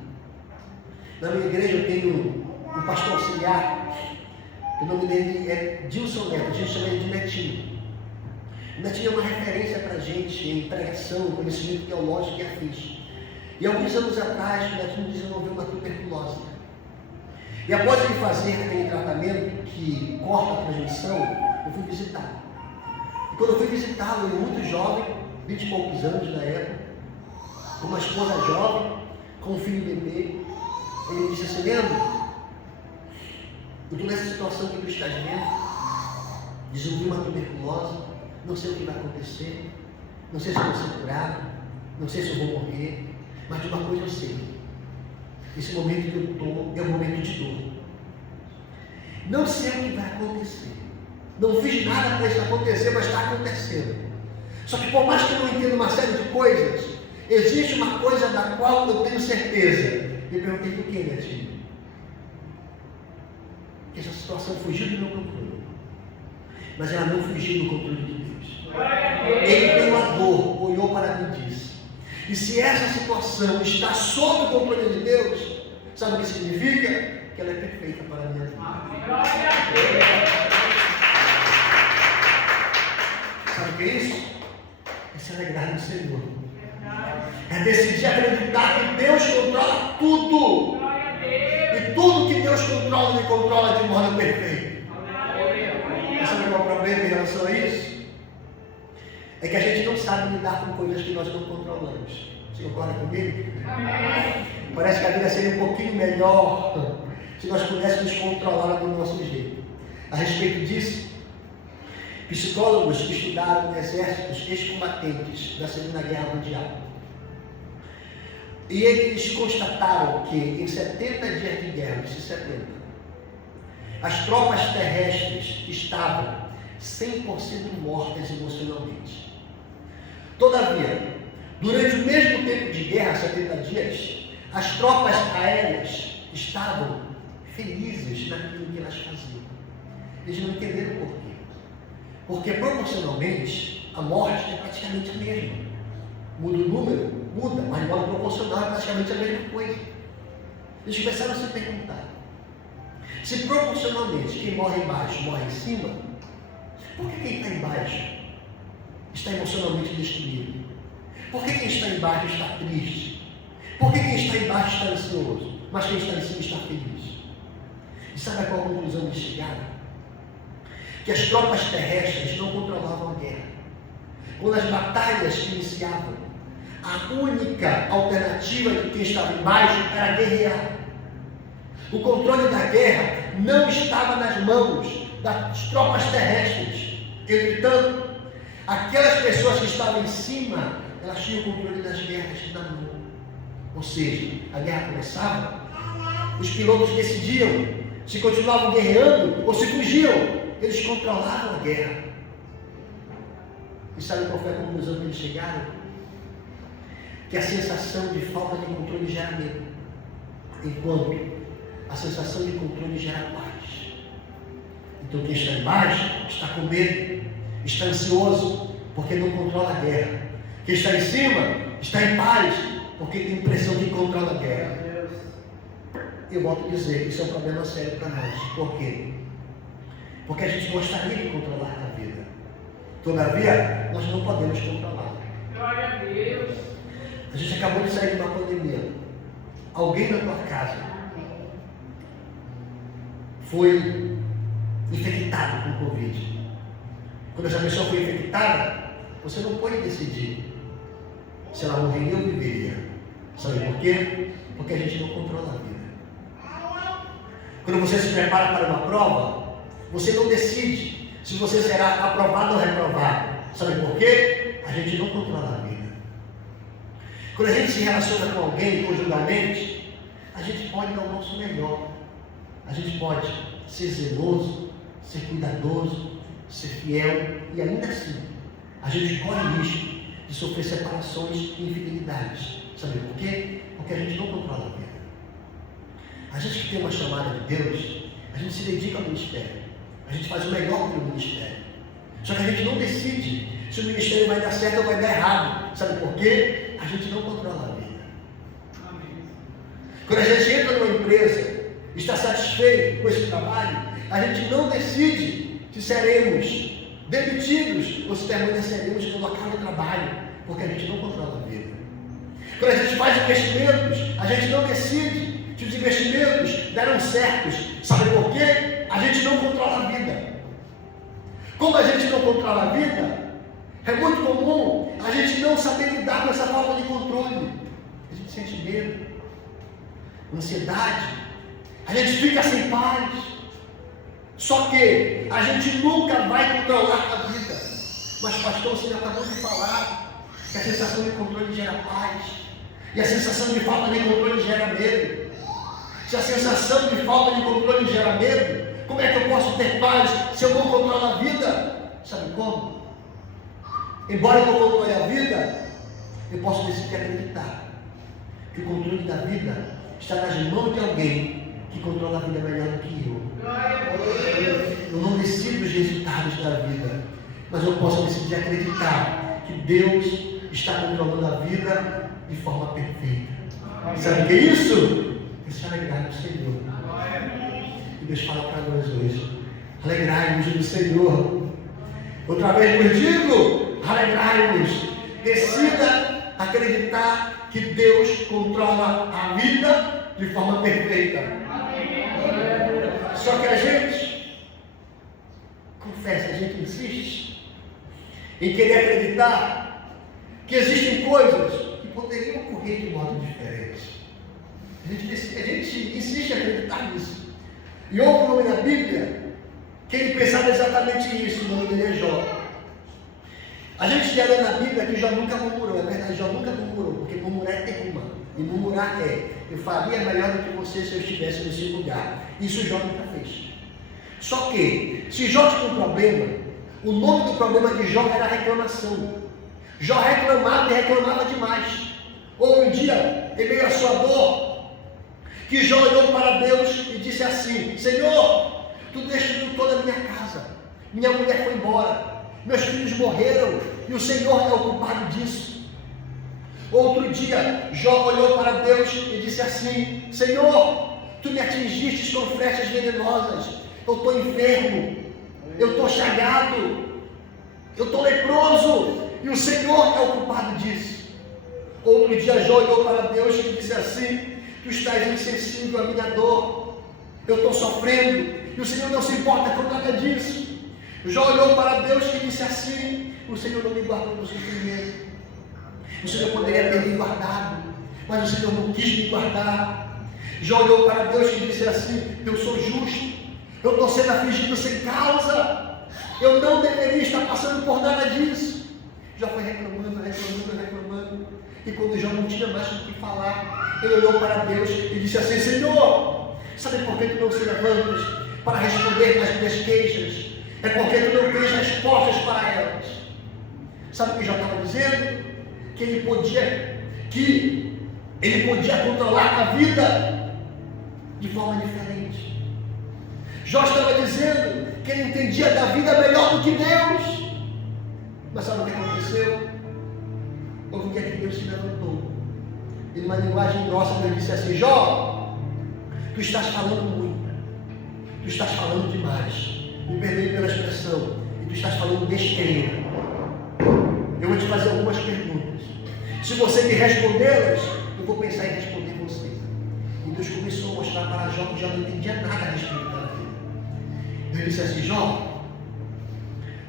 Na minha igreja eu tenho um pastor auxiliar, o nome dele é Dilson Neto, a gente chama ele de Netinho. O Netinho é uma referência para a gente em pregação, conhecimento teológico e afins. E alguns anos atrás, o netinho desenvolveu uma tuberculose. E após ele fazer aquele tratamento que corta a transmissão, eu fui visitá-lo. E quando eu fui visitá-lo, ele muito jovem, 20 e poucos anos na época, com uma esposa jovem, com um filho bebê, ele me disse assim: Leandro, eu estou nessa situação que tu estás vendo, desenvolvi uma tuberculose, não sei o que vai acontecer, não sei se eu vou ser curado, não sei se eu vou morrer, mas de uma coisa eu sei: esse momento que eu estou é um momento de dor. Não sei o que vai acontecer, não fiz nada para isso acontecer, mas está acontecendo. Só que por mais que eu não entenda uma série de coisas, existe uma coisa da qual eu tenho certeza. Eu perguntei: por que, netinho? Que essa situação fugiu do meu controle, mas ela não fugiu do controle de Deus. Ele tem uma dor, olhou para mim e disse: e se essa situação está sob o controle de Deus, sabe o que significa? Que ela é perfeita para a minha vida. Sabe o que é isso? É se alegrar no Senhor. É decidir acreditar que Deus controla tudo. E tudo que Deus controla, Ele controla de modo perfeito. Sabe qual é o problema em relação a isso? É que a gente não sabe lidar com coisas que nós não controlamos. Você concorda comigo? Amém. Parece que a vida seria um pouquinho melhor se nós pudéssemos controlá-la do nosso jeito. A respeito disso, psicólogos que estudaram exércitos ex-combatentes da Segunda Guerra Mundial, e eles constataram que em 70 dias de guerra, esses 70, as tropas terrestres estavam 100% mortas emocionalmente. Todavia, durante o mesmo tempo de guerra, 70 dias, as tropas aéreas estavam felizes naquilo que elas faziam. Eles não entenderam por quê. Porque proporcionalmente a morte é praticamente a mesma. Muda o número, muda, mas de modo proporcional é praticamente a mesma coisa. Eles começaram a se perguntar: se proporcionalmente quem morre embaixo morre em cima, por que quem está embaixo está emocionalmente destruído? Por que quem está embaixo está triste? Por que quem está embaixo está ansioso, mas quem está em cima está feliz? E sabe a qual conclusão eles chegaram? Que as tropas terrestres não controlavam a guerra. Quando as batalhas iniciavam, a única alternativa de quem estava embaixo era guerrear. O controle da guerra não estava nas mãos das tropas terrestres. Entretanto, aquelas pessoas que estavam em cima, elas tinham o controle das guerras na mão. Ou seja, a guerra começava, os pilotos decidiam se continuavam guerreando ou se fugiam. Eles controlavam a guerra. E sabe qual foi a conclusão que eles chegaram? Que a sensação de falta de controle gera medo, enquanto a sensação de controle gera paz. Então quem está embaixo está com medo, está ansioso, porque não controla a guerra. Quem está em cima está em paz, porque tem impressão de que controla a guerra. Eu volto a dizer que isso é um problema sério para nós. Por quê? Porque a gente gostaria de controlar a vida. Todavia, nós não podemos controlar. Glória a Deus. A gente acabou de sair de uma pandemia. Alguém na tua casa foi infectado com Covid. Quando essa pessoa foi infectada, você não pode decidir se ela morreria ou viveria. Sabe por quê? Porque a gente não controla a vida. Quando você se prepara para uma prova, você não decide se você será aprovado ou reprovado. Sabe por quê? A gente não controla a vida. Quando a gente se relaciona com alguém conjugalmente, a gente pode dar o nosso melhor. A gente pode ser zeloso, ser cuidadoso, ser fiel, e ainda assim, a gente corre o risco de sofrer separações e infidelidades. Sabe por quê? Porque a gente não controla a vida. A gente que tem uma chamada de Deus, a gente se dedica ao ministério. A gente faz o melhor pelo ministério. Só que a gente não decide se o ministério vai dar certo ou vai dar errado. Sabe por quê? A gente não controla a vida. Amém. Quando a gente entra numa empresa, está satisfeito com esse trabalho, a gente não decide se seremos demitidos ou se permaneceremos no local de trabalho, porque a gente não controla a vida. Quando a gente faz investimentos, a gente não decide se os investimentos deram certos. Sabe por quê? A gente não controla a vida. Como a gente não controla a vida, é muito comum a gente não saber lidar com essa falta de controle. A gente sente medo, ansiedade, a gente fica sem paz. Só que a gente nunca vai controlar a vida. Mas pastor, você já acabou de falar que a sensação de controle gera paz. E a sensação de falta de controle gera medo. Se a sensação de falta de controle gera medo, como é que eu posso ter paz se eu não controlo a vida? Sabe como? Embora eu não controle a vida, eu posso decidir acreditar que o controle da vida está nas mãos de alguém que controla a vida melhor do que eu. Eu não decido os resultados da vida, mas eu posso decidir acreditar que Deus está controlando a vida de forma perfeita. Sabe o que é isso? É se alegrar no Senhor. E Deus fala para nós hoje: alegrai-vos no Senhor. Outra vez nos digo: alegrai-vos. Decida acreditar que Deus controla a vida de forma perfeita. Só que a gente, confessa, a gente insiste em querer acreditar que existem coisas que poderiam ocorrer de modo diferente. A gente insiste em acreditar nisso. E houve um homem na Bíblia que ele pensava exatamente isso. O nome dele é Jó. A gente já lê na Bíblia que Jó nunca murmurou. É verdade, Jó nunca murmurou, porque murmurar é terruma. E murmurar é: eu faria melhor do que você se eu estivesse nesse lugar. Isso Jó nunca fez. Só que, se Jó tinha um problema, o nome do problema de Jó era reclamação. Jó reclamava e reclamava demais. Houve um dia, em meio à sua dor, que Jó olhou para Deus e disse assim: Senhor, tu destruiu toda a minha casa, minha mulher foi embora, meus filhos morreram e o Senhor é o culpado disso. Outro dia, Jó olhou para Deus e disse assim: Senhor, tu me atingiste com flechas venenosas, eu estou enfermo, eu estou chagado, eu estou leproso e o Senhor é o culpado disso. Outro dia, Jó olhou para Deus e disse assim: tu estás insensível à minha dor, eu estou sofrendo e o Senhor não se importa com nada disso. Jó olhou para Deus e disse assim: o Senhor não me guardou do sofrimento. O Senhor poderia ter me guardado, mas o Senhor não quis me guardar. Jó olhou para Deus e disse assim: eu sou justo, eu estou sendo afligido sem causa, eu não deveria estar passando por nada disso. Jó foi reclamando. E quando Jó não tinha mais o que falar, ele olhou para Deus e disse assim: Senhor, sabe por que tu não se levantas para responder às minhas queixas? É porque tu não tens respostas para elas. Sabe o que Jó estava dizendo? Que ele podia controlar a vida de forma diferente. Jó estava dizendo que ele entendia da vida melhor do que Deus. Mas sabe o que aconteceu? Houve um dia que Deus se levantou e numa linguagem grossa ele disse assim: Jó, tu estás falando muito, tu estás falando demais, me perdoe pela expressão, e tu estás falando besteira. Eu vou te fazer algumas perguntas, se você me respondê-las, eu vou pensar em responder você. E Deus começou a mostrar para Jó que Jó não entendia nada a respeito da vida. Ele disse assim: Jó,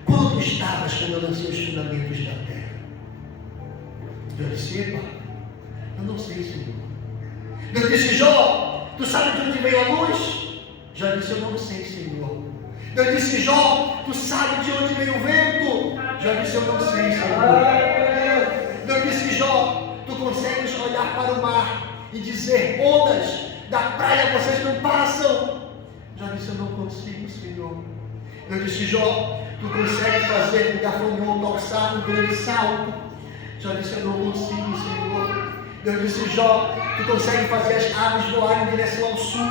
quando tu estavas quando eu lancei os fundamentos da terra? Eu disse: epa, eu não sei, Senhor. Eu disse: Jó, tu sabe de onde veio a luz? Jó disse: eu não sei, Senhor. Eu disse: Jó, tu sabe de onde veio o vento? Jó disse: eu não sei, Senhor. Eu disse: Jó, tu consegues olhar para o mar e dizer: ondas da praia vocês não passam? Jó disse: eu não consigo, Senhor. Eu disse: Jó, tu consegues fazer o gafanhoto alçar um grande salto? Jó disse: eu não consigo, Senhor. Eu disse: Jó, tu consegue fazer as aves voarem em direção ao sul,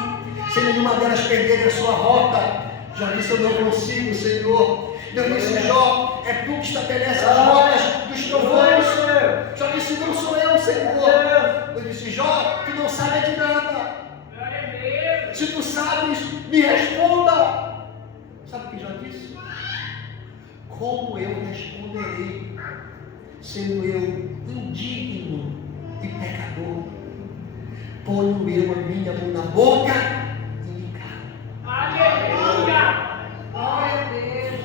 sem nenhuma delas perder a sua rota? Jó disse: eu não consigo, Senhor. Eu disse: Jó, é tu que estabelece as rodas dos trovões? Jó disse: não sou eu, Senhor. Eu disse: Jó, tu não sabes de nada. Se tu sabes, me responda. Sabe o que Jó disse? Como eu responderei, sendo eu indigno e pecador. Ponho eu a minha mão na boca e me calo. Aleluia! Glória a Deus!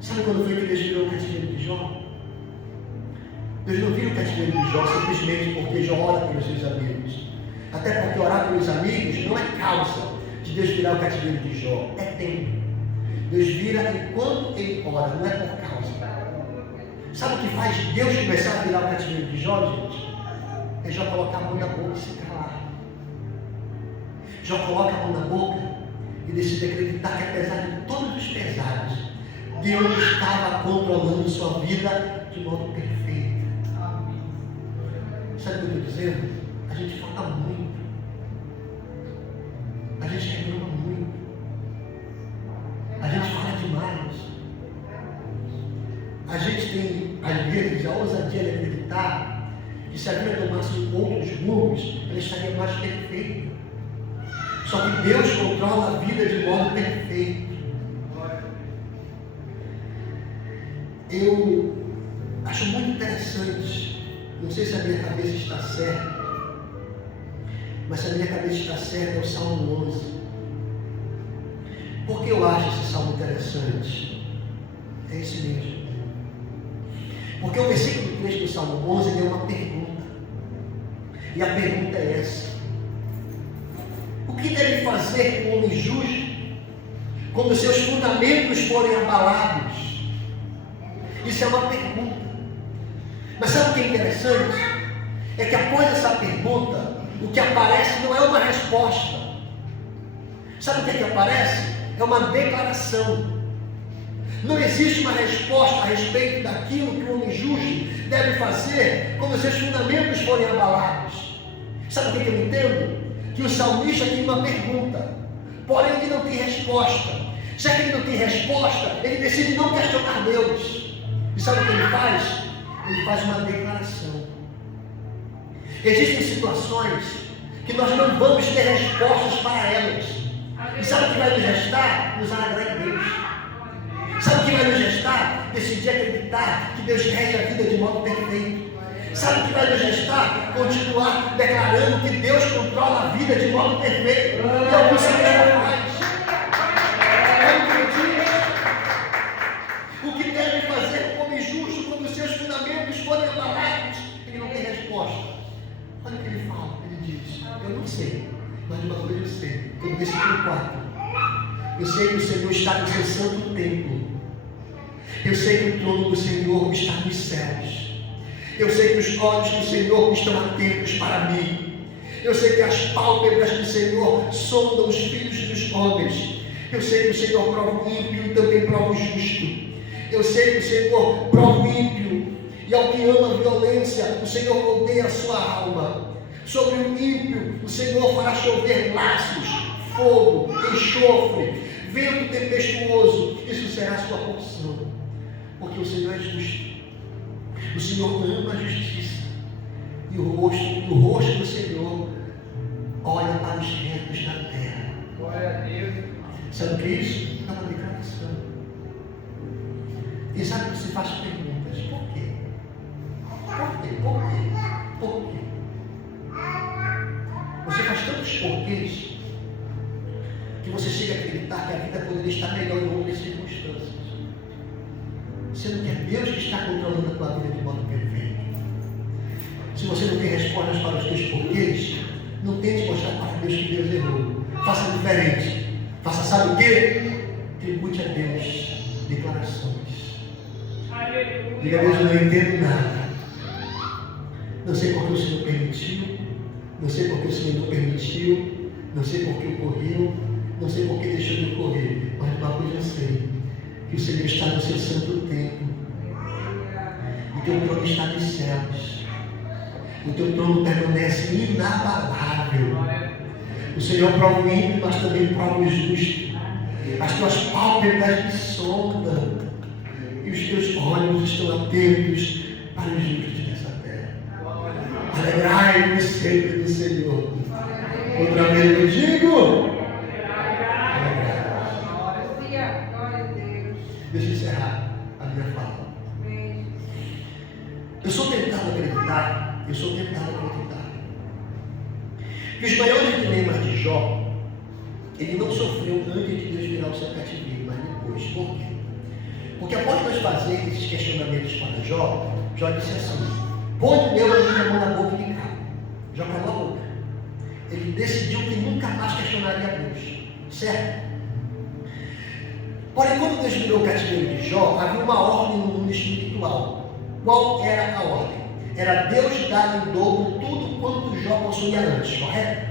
Sabe quando foi que Deus virou o cativeiro de Jó? Deus não vira o cativeiro de Jó simplesmente porque Jó ora pelos seus amigos. Até porque orar pelos amigos não é causa de Deus virar o cativeiro de Jó, é tempo. Deus vira enquanto ele ora, não é por causa. Sabe o que faz Deus começar a virar o cativeiro de Jó, gente? É Jó colocar a mão na boca e se calar. Jó coloca a mão na boca e decide acreditar que apesar de todos os pesares, Deus estava controlando sua vida de modo perfeito. Sabe o que eu estou dizendo? A gente falta muito. A gente reclama muito. A gente fala demais. A gente tem, às vezes, a ousadia de acreditar que se a vida tomasse outros rumos, ela estaria mais perfeita. Só que Deus controla a vida de modo perfeito. Eu acho muito interessante, não sei se a minha cabeça está certa, mas se a minha cabeça está certa é o Salmo 11. Por que eu acho esse salmo interessante? É esse mesmo. Porque o versículo 3 do Salmo 11 é uma pergunta. E a pergunta é essa: o que deve fazer o homem justo quando seus fundamentos forem abalados? Isso é uma pergunta. Mas sabe o que é interessante? É que após essa pergunta, o que aparece não é uma resposta. Sabe o que é que aparece? É uma declaração. Não existe uma resposta a respeito daquilo que o homem justo deve fazer quando seus fundamentos forem abalados. Sabe o que eu entendo? Que o salmista tem uma pergunta, porém ele não tem resposta. Já que ele não tem resposta, ele decide não questionar Deus. E sabe o que ele faz? Ele faz uma declaração. Existem situações que nós não vamos ter respostas para elas. E sabe o que vai nos restar? Nos alegrar em Deus. Sabe o que vai nos restar? Decidir acreditar que Deus rege a vida de modo perfeito. Sabe o que vai nos restar? Continuar declarando que Deus controla a vida de modo perfeito. E é o que o Senhor faz. É o que ele diz. O que deve fazer o homem justo quando os seus fundamentos forem abalados? Ele não tem resposta. Olha o que ele fala. Ele diz: eu não sei, mas de uma coisa eu sei. No versículo 4. Eu sei que o Senhor está no seu santo templo. Eu sei que o trono do Senhor está nos céus. Eu sei que os olhos do Senhor estão atentos para mim. Eu sei que as pálpebras do Senhor sondam os filhos dos homens. Eu sei que o Senhor prova o ímpio e também prova o justo. Eu sei que o Senhor prova o ímpio, e ao que ama a violência, o Senhor odeia a sua alma. Sobre o ímpio, o Senhor fará chover laços, fogo, enxofre, vento tempestuoso. Isso será a sua porção, porque o Senhor é justo. O Senhor ama a justiça, e o rosto do Senhor olha para os retos da terra. Glória a Deus. Sabe o que é isso? É uma declaração. E sabe que se faz perguntas: por quê? Por quê? Por quê? Por quê? Você faz tantos porquês que você chega a acreditar que a vida poderia estar melhor em outras circunstâncias. Sendo que é Deus que está controlando a tua vida de modo perfeito. Se você não tem respostas para os teus porquês, não tente mostrar para Deus que Deus errou. Faça diferente. Faça, sabe o quê? Tribute a Deus declarações. Aleluia. Diga a Deus: eu não entendo nada. Não sei porque o Senhor permitiu. Não sei porque o Senhor não permitiu. Não sei porque ocorreu. Não sei porque deixou de ocorrer. Mas uma coisa eu sei: que o Senhor está no seu santo templo. O teu trono está nos céus. O teu trono permanece inabalável. O Senhor prova o ímpio, mas também prova o justo. As tuas pálpebras me sondam, e os teus olhos estão atentos para os justos dessa terra. Alegrai-vos sempre do Senhor. Outra vez eu digo: deixa eu encerrar a minha fala. Eu sou tentado a acreditar Eu sou tentado a acreditar que os maiores dilemas de Jó, ele não sofreu antes de Deus virar o seu cativeiro, mas depois. Por quê? Porque após nós fazermos esses questionamentos para Jó, Jó disse assim: põe meu a minha mão na boca e me cala. Jó calou a boca. Ele decidiu que nunca mais questionaria a Deus. Certo? Porém, quando Deus virou o cativeiro de Jó, havia uma ordem no mundo espiritual. Qual era a ordem? Era Deus dar em dobro tudo quanto Jó possuía antes, correto?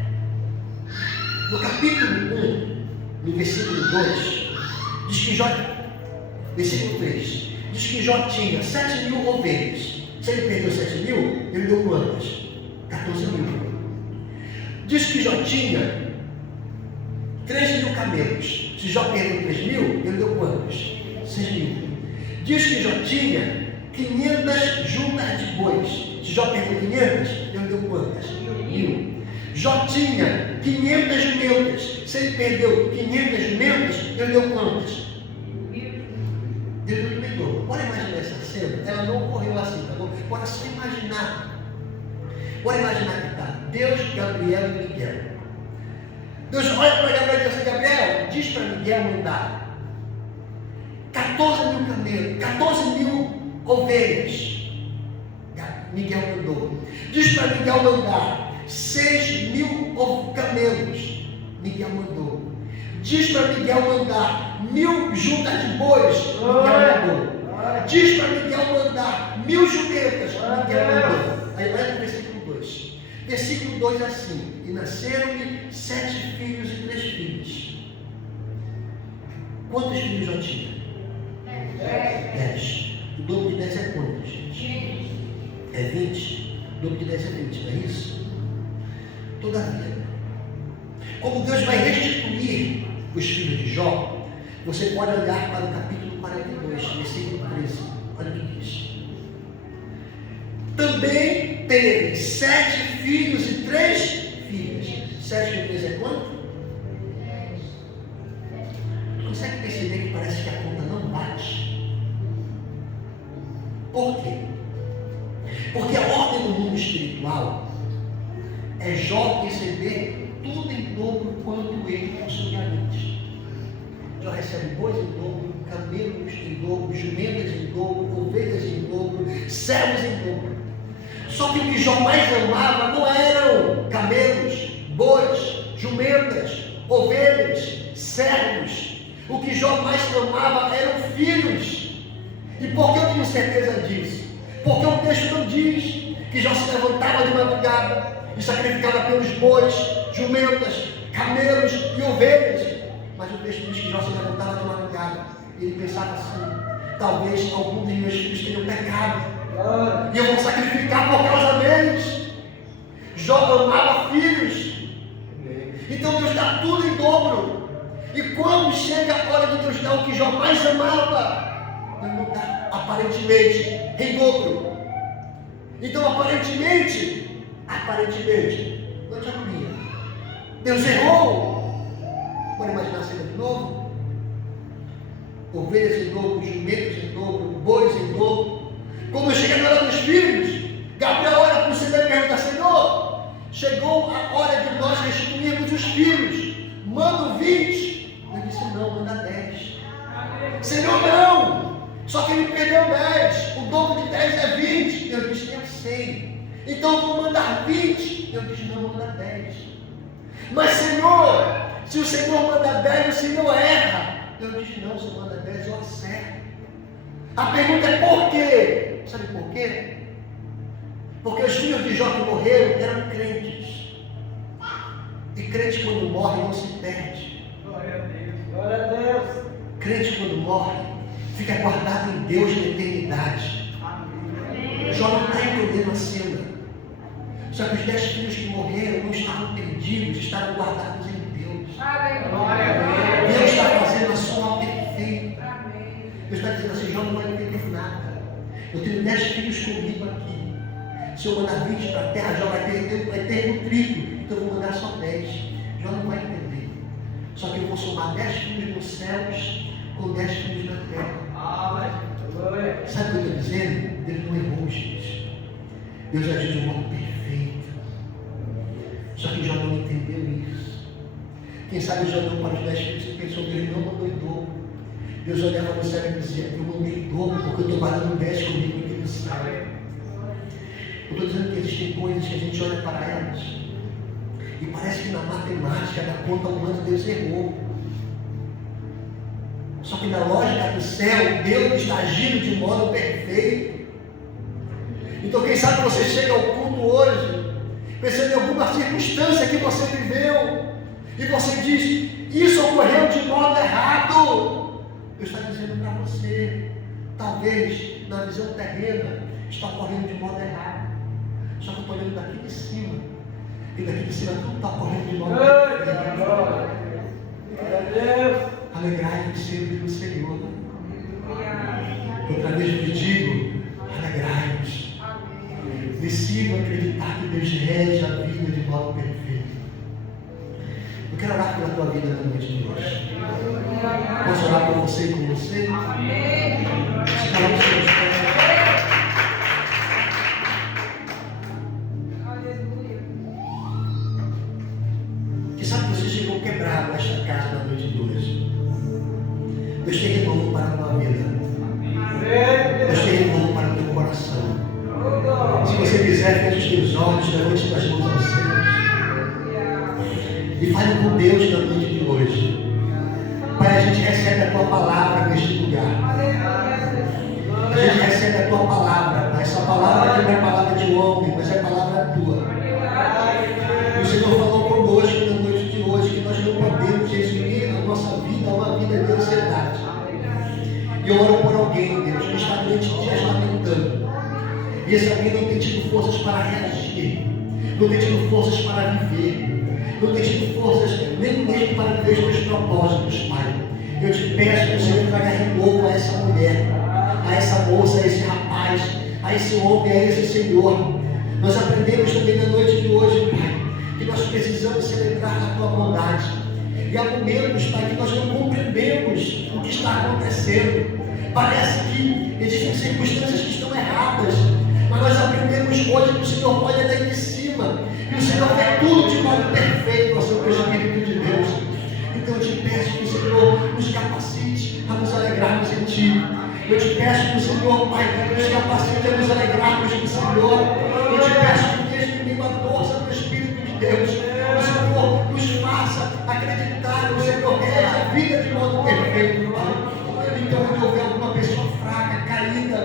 No capítulo 1, no versículo 2, diz que Jó, versículo 3, diz que Jó tinha 7.000 ovelhas. Se ele perdeu 7.000, ele deu quantas? 14.000. Diz que Jó tinha 3.000 camelos. Se Jó perdeu 3.000, ele deu quantas? 6.000. Diz que Jó tinha 500 juntas de bois. Se Jó perdeu 500, ele deu quantas? 1.000. Jó tinha 500 jumentas. Se ele perdeu 500 jumentas, ele deu quantas? Deus não limitou. Bora imaginar essa cena. Ela não ocorreu assim, tá bom? Bora só imaginar. Bora imaginar que tá Deus, Gabriel e Miguel. Deus olha para Gabriel e diz assim: Gabriel, diz para Miguel mandar 14.000 camelos, 14.000 ovelhas. Miguel mandou. Diz para Miguel mandar 6.000 camelos. Miguel mandou. Diz para Miguel mandar 1.000 juntas de bois. Miguel mandou. Diz para Miguel mandar 1.000 jumentas. Miguel mandou. Aí vai no versículo 2. Versículo 2 é assim: e nasceram-lhe 7 filhos e 3 filhas. Quantos filhos já tinha? 10. O dobro de 10 é quanto, gente? É 20. O dobro de 10 é 20, não é isso? Todavia, como Deus vai restituir os filhos de Jó, você pode olhar para o capítulo 42, versículo 13. Olha o que diz. Também teve 7 filhos e 3 filhas. 7 com 3 é quanto? 10. Consegue perceber que parece que a conta não bate? Por quê? Porque a ordem do mundo espiritual é Jó receber tudo em dobro quanto ele possuía antes. Jó recebe bois em dobro, camelos em dobro, jumentas em dobro, ovelhas em dobro, servos em dobro. Só que o que Jó mais amava não eram camelos, bois, jumentas, ovelhas, servos. O que Jó mais amava eram filhos. E por que eu tenho certeza disso? Porque o texto não diz que Jó se levantava de madrugada e sacrificava pelos bois, jumentas, camelos e ovelhas. Mas o texto diz que Jó se levantava de madrugada e ele pensava assim: talvez algum dos meus filhos tenham pecado e eu vou sacrificar por causa deles. Jó amava filhos. Então Deus dá tudo em dobro. E quando chega a hora de Deus dar o que Jó mais amava, Deus não dá aparentemente em dobro. Então aparentemente não te havia. Deus errou. Pode imaginar a cena de novo? Ovelhas em dobro, jumentos em dobro, bois em dobro. Quando chega na hora dos filhos, Gabriel olha para o Senhor e pergunta: Senhor, chegou a hora de nós restituirmos os filhos. Manda 20. Eu disse: não, manda 10. Senhor, não. Só que ele perdeu 10. O dobro de 10 é 20. Eu disse: eu sei. Então eu vou mandar 20. Eu disse: não, manda 10. Mas Senhor, se o Senhor manda 10, o Senhor erra. Eu disse: não, se manda 10, eu acerto. A pergunta é por quê? Sabe por quê? Porque os filhos de Jó que morreram eram crentes. E crente quando morre não se perde. Glória a Deus. Glória a Deus. Crente quando morre fica guardado em Deus na eternidade. Amém. Jó não está entendendo a cena. Só que os 10 filhos que morreram não estavam perdidos, estavam guardados em Deus. Amém. Deus está fazendo a sua obra perfeita. Deus está dizendo assim: Jó não vai entender nada. Eu tenho 10 filhos comigo aqui. Se eu mandar 20 para a terra, Jó vai ter no triplo. Então eu vou mandar só 10. Jó não vai entender. Só que eu vou somar 10 filhos nos céus com 10 filhos na terra. Sabe o que eu estou dizendo? Deus não errou, gente. Deus agiu de um modo perfeito. Só que Jó não entendeu isso. Quem sabe Jó olhou para os 10 filhos e pensou que ele não mandou em dobro. Deus olhava no céu e dizia: eu mandei em dobro porque eu estou guardando 10 comigo aqui no céu. Eu estou dizendo que existem coisas que a gente olha para elas e parece que na matemática da conta humana Deus errou. Só que na lógica do céu, Deus está agindo de modo perfeito. Então quem sabe você chega ao culto hoje, pensando em alguma circunstância que você viveu, e você diz: isso ocorreu de modo errado. Deus está dizendo para você, talvez na visão terrena está ocorrendo de modo errado. Só que eu estou olhando daqui de cima, e daqui de cima tudo está ocorrendo de modo perfeito. Glória a Deus. Alegrai-vos sempre no Senhor. Outra vez eu te digo: alegrai-vos. Decidam acreditar que Deus rege a vida de modo perfeito. Eu quero orar pela tua vida na noite de hoje. Posso orar por você e com você? Se calar os seus pés. Que sabe que você chegou quebrado a esta casa na noite de hoje. Deus tem renovo para a tua vida. Deus tem renovo para o teu coração. Se você quiser, feche os teus olhos, levante as mãos aos céus e fale com Deus na noite de hoje. Pai, a gente recebe a tua palavra neste lugar. A gente recebe a tua palavra, Pai. Essa palavra não é palavra de homem, mas é palavra tua. E o Senhor falou conosco na noite de hoje que nós não podemos resumir a nossa vida a uma vida de ansiedade. E eu oro por alguém, Deus, que está durante dias lamentando. E esse alguém não tem tido forças para reagir, não tem tido forças para viver, não tem tido forças nem mesmo para viver os teus propósitos, Pai. Eu te peço que o Senhor traga renovo a essa mulher, a essa moça, a esse rapaz, a esse homem, a esse Senhor. Nós aprendemos também na noite de hoje, Pai, que nós precisamos celebrar a tua bondade. E há momentos, Pai, que nós não compreendemos o que está acontecendo. Parece que existem circunstâncias que estão erradas, mas nós aprendemos hoje que o Senhor olha daí de cima e o Senhor vê tudo de modo perfeito, ó Senhor Espírito de Deus. Então eu te peço que o Senhor nos capacite a nos alegrarmos em Ti. Eu te peço que o Senhor, Pai, nos capacite a nos alegrarmos no Senhor. Eu te peço que desde que a força do Espírito de Deus, o Senhor nos faça acreditar no Senhor que é a vida de modo perfeito, Pai. Então, quando houver alguma pessoa fraca, caída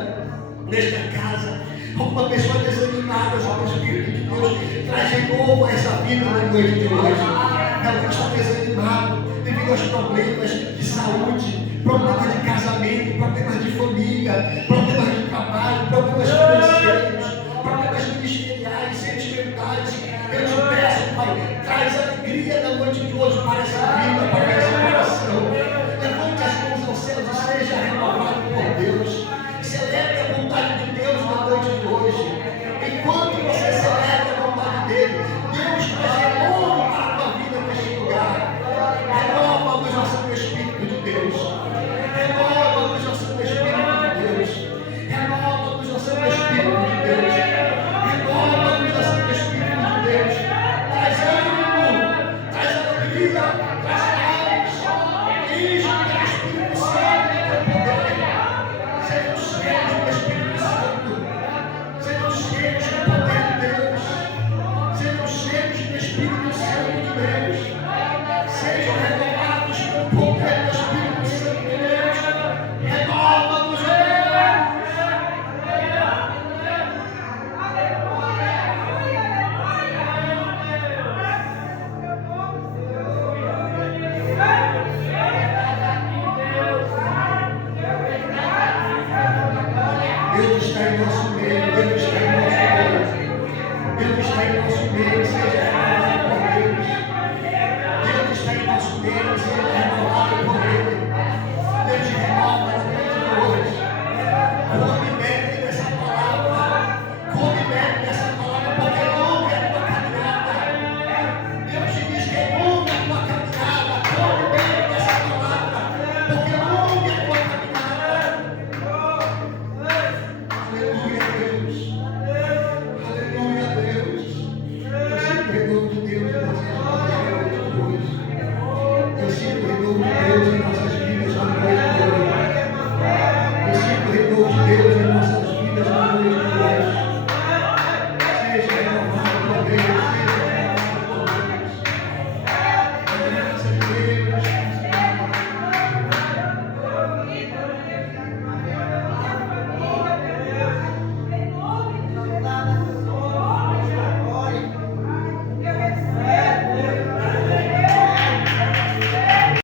nesta casa, alguma pessoa desanimada, Senhor Espírito de Deus, traz de novo essa vida na noite de hoje. Ela está desanimado devido aos problemas de saúde, problemas de casamento, problemas de família, problemas de trabalho, problemas financeiros, problemas ministeriais, sentimentais. Eu te peço, Pai, traz alegria na noite de hoje para essa vida, para esse coração. Levante as mãos aos céus e seja renovado por Deus. Celebre a vontade de Deus na noite de hoje. Enquanto você celebra a vontade dele, Deus traz renovo para a tua vida neste lugar. Renova-nos, ó Santo Espírito de Deus. Renova-nos, ó Santo Espírito de Deus. Renova-nos, ó Santo Espírito de Deus. Renova-nos, ó Santo Espírito de Deus. Traz ânimo, traz alegria, traz paz. Enche o Espírito Santo com poder. Sejam cheios do Espírito Santo. Sejam cheios do poder de Deus. Sejam cheios do Espírito Santo de Deus. Sejam renovados com o poder do Espírito Santo de Deus. Renova-nos, ó Deus está em nosso meio, Deus está em nosso meio, Deus está em nosso meio, seja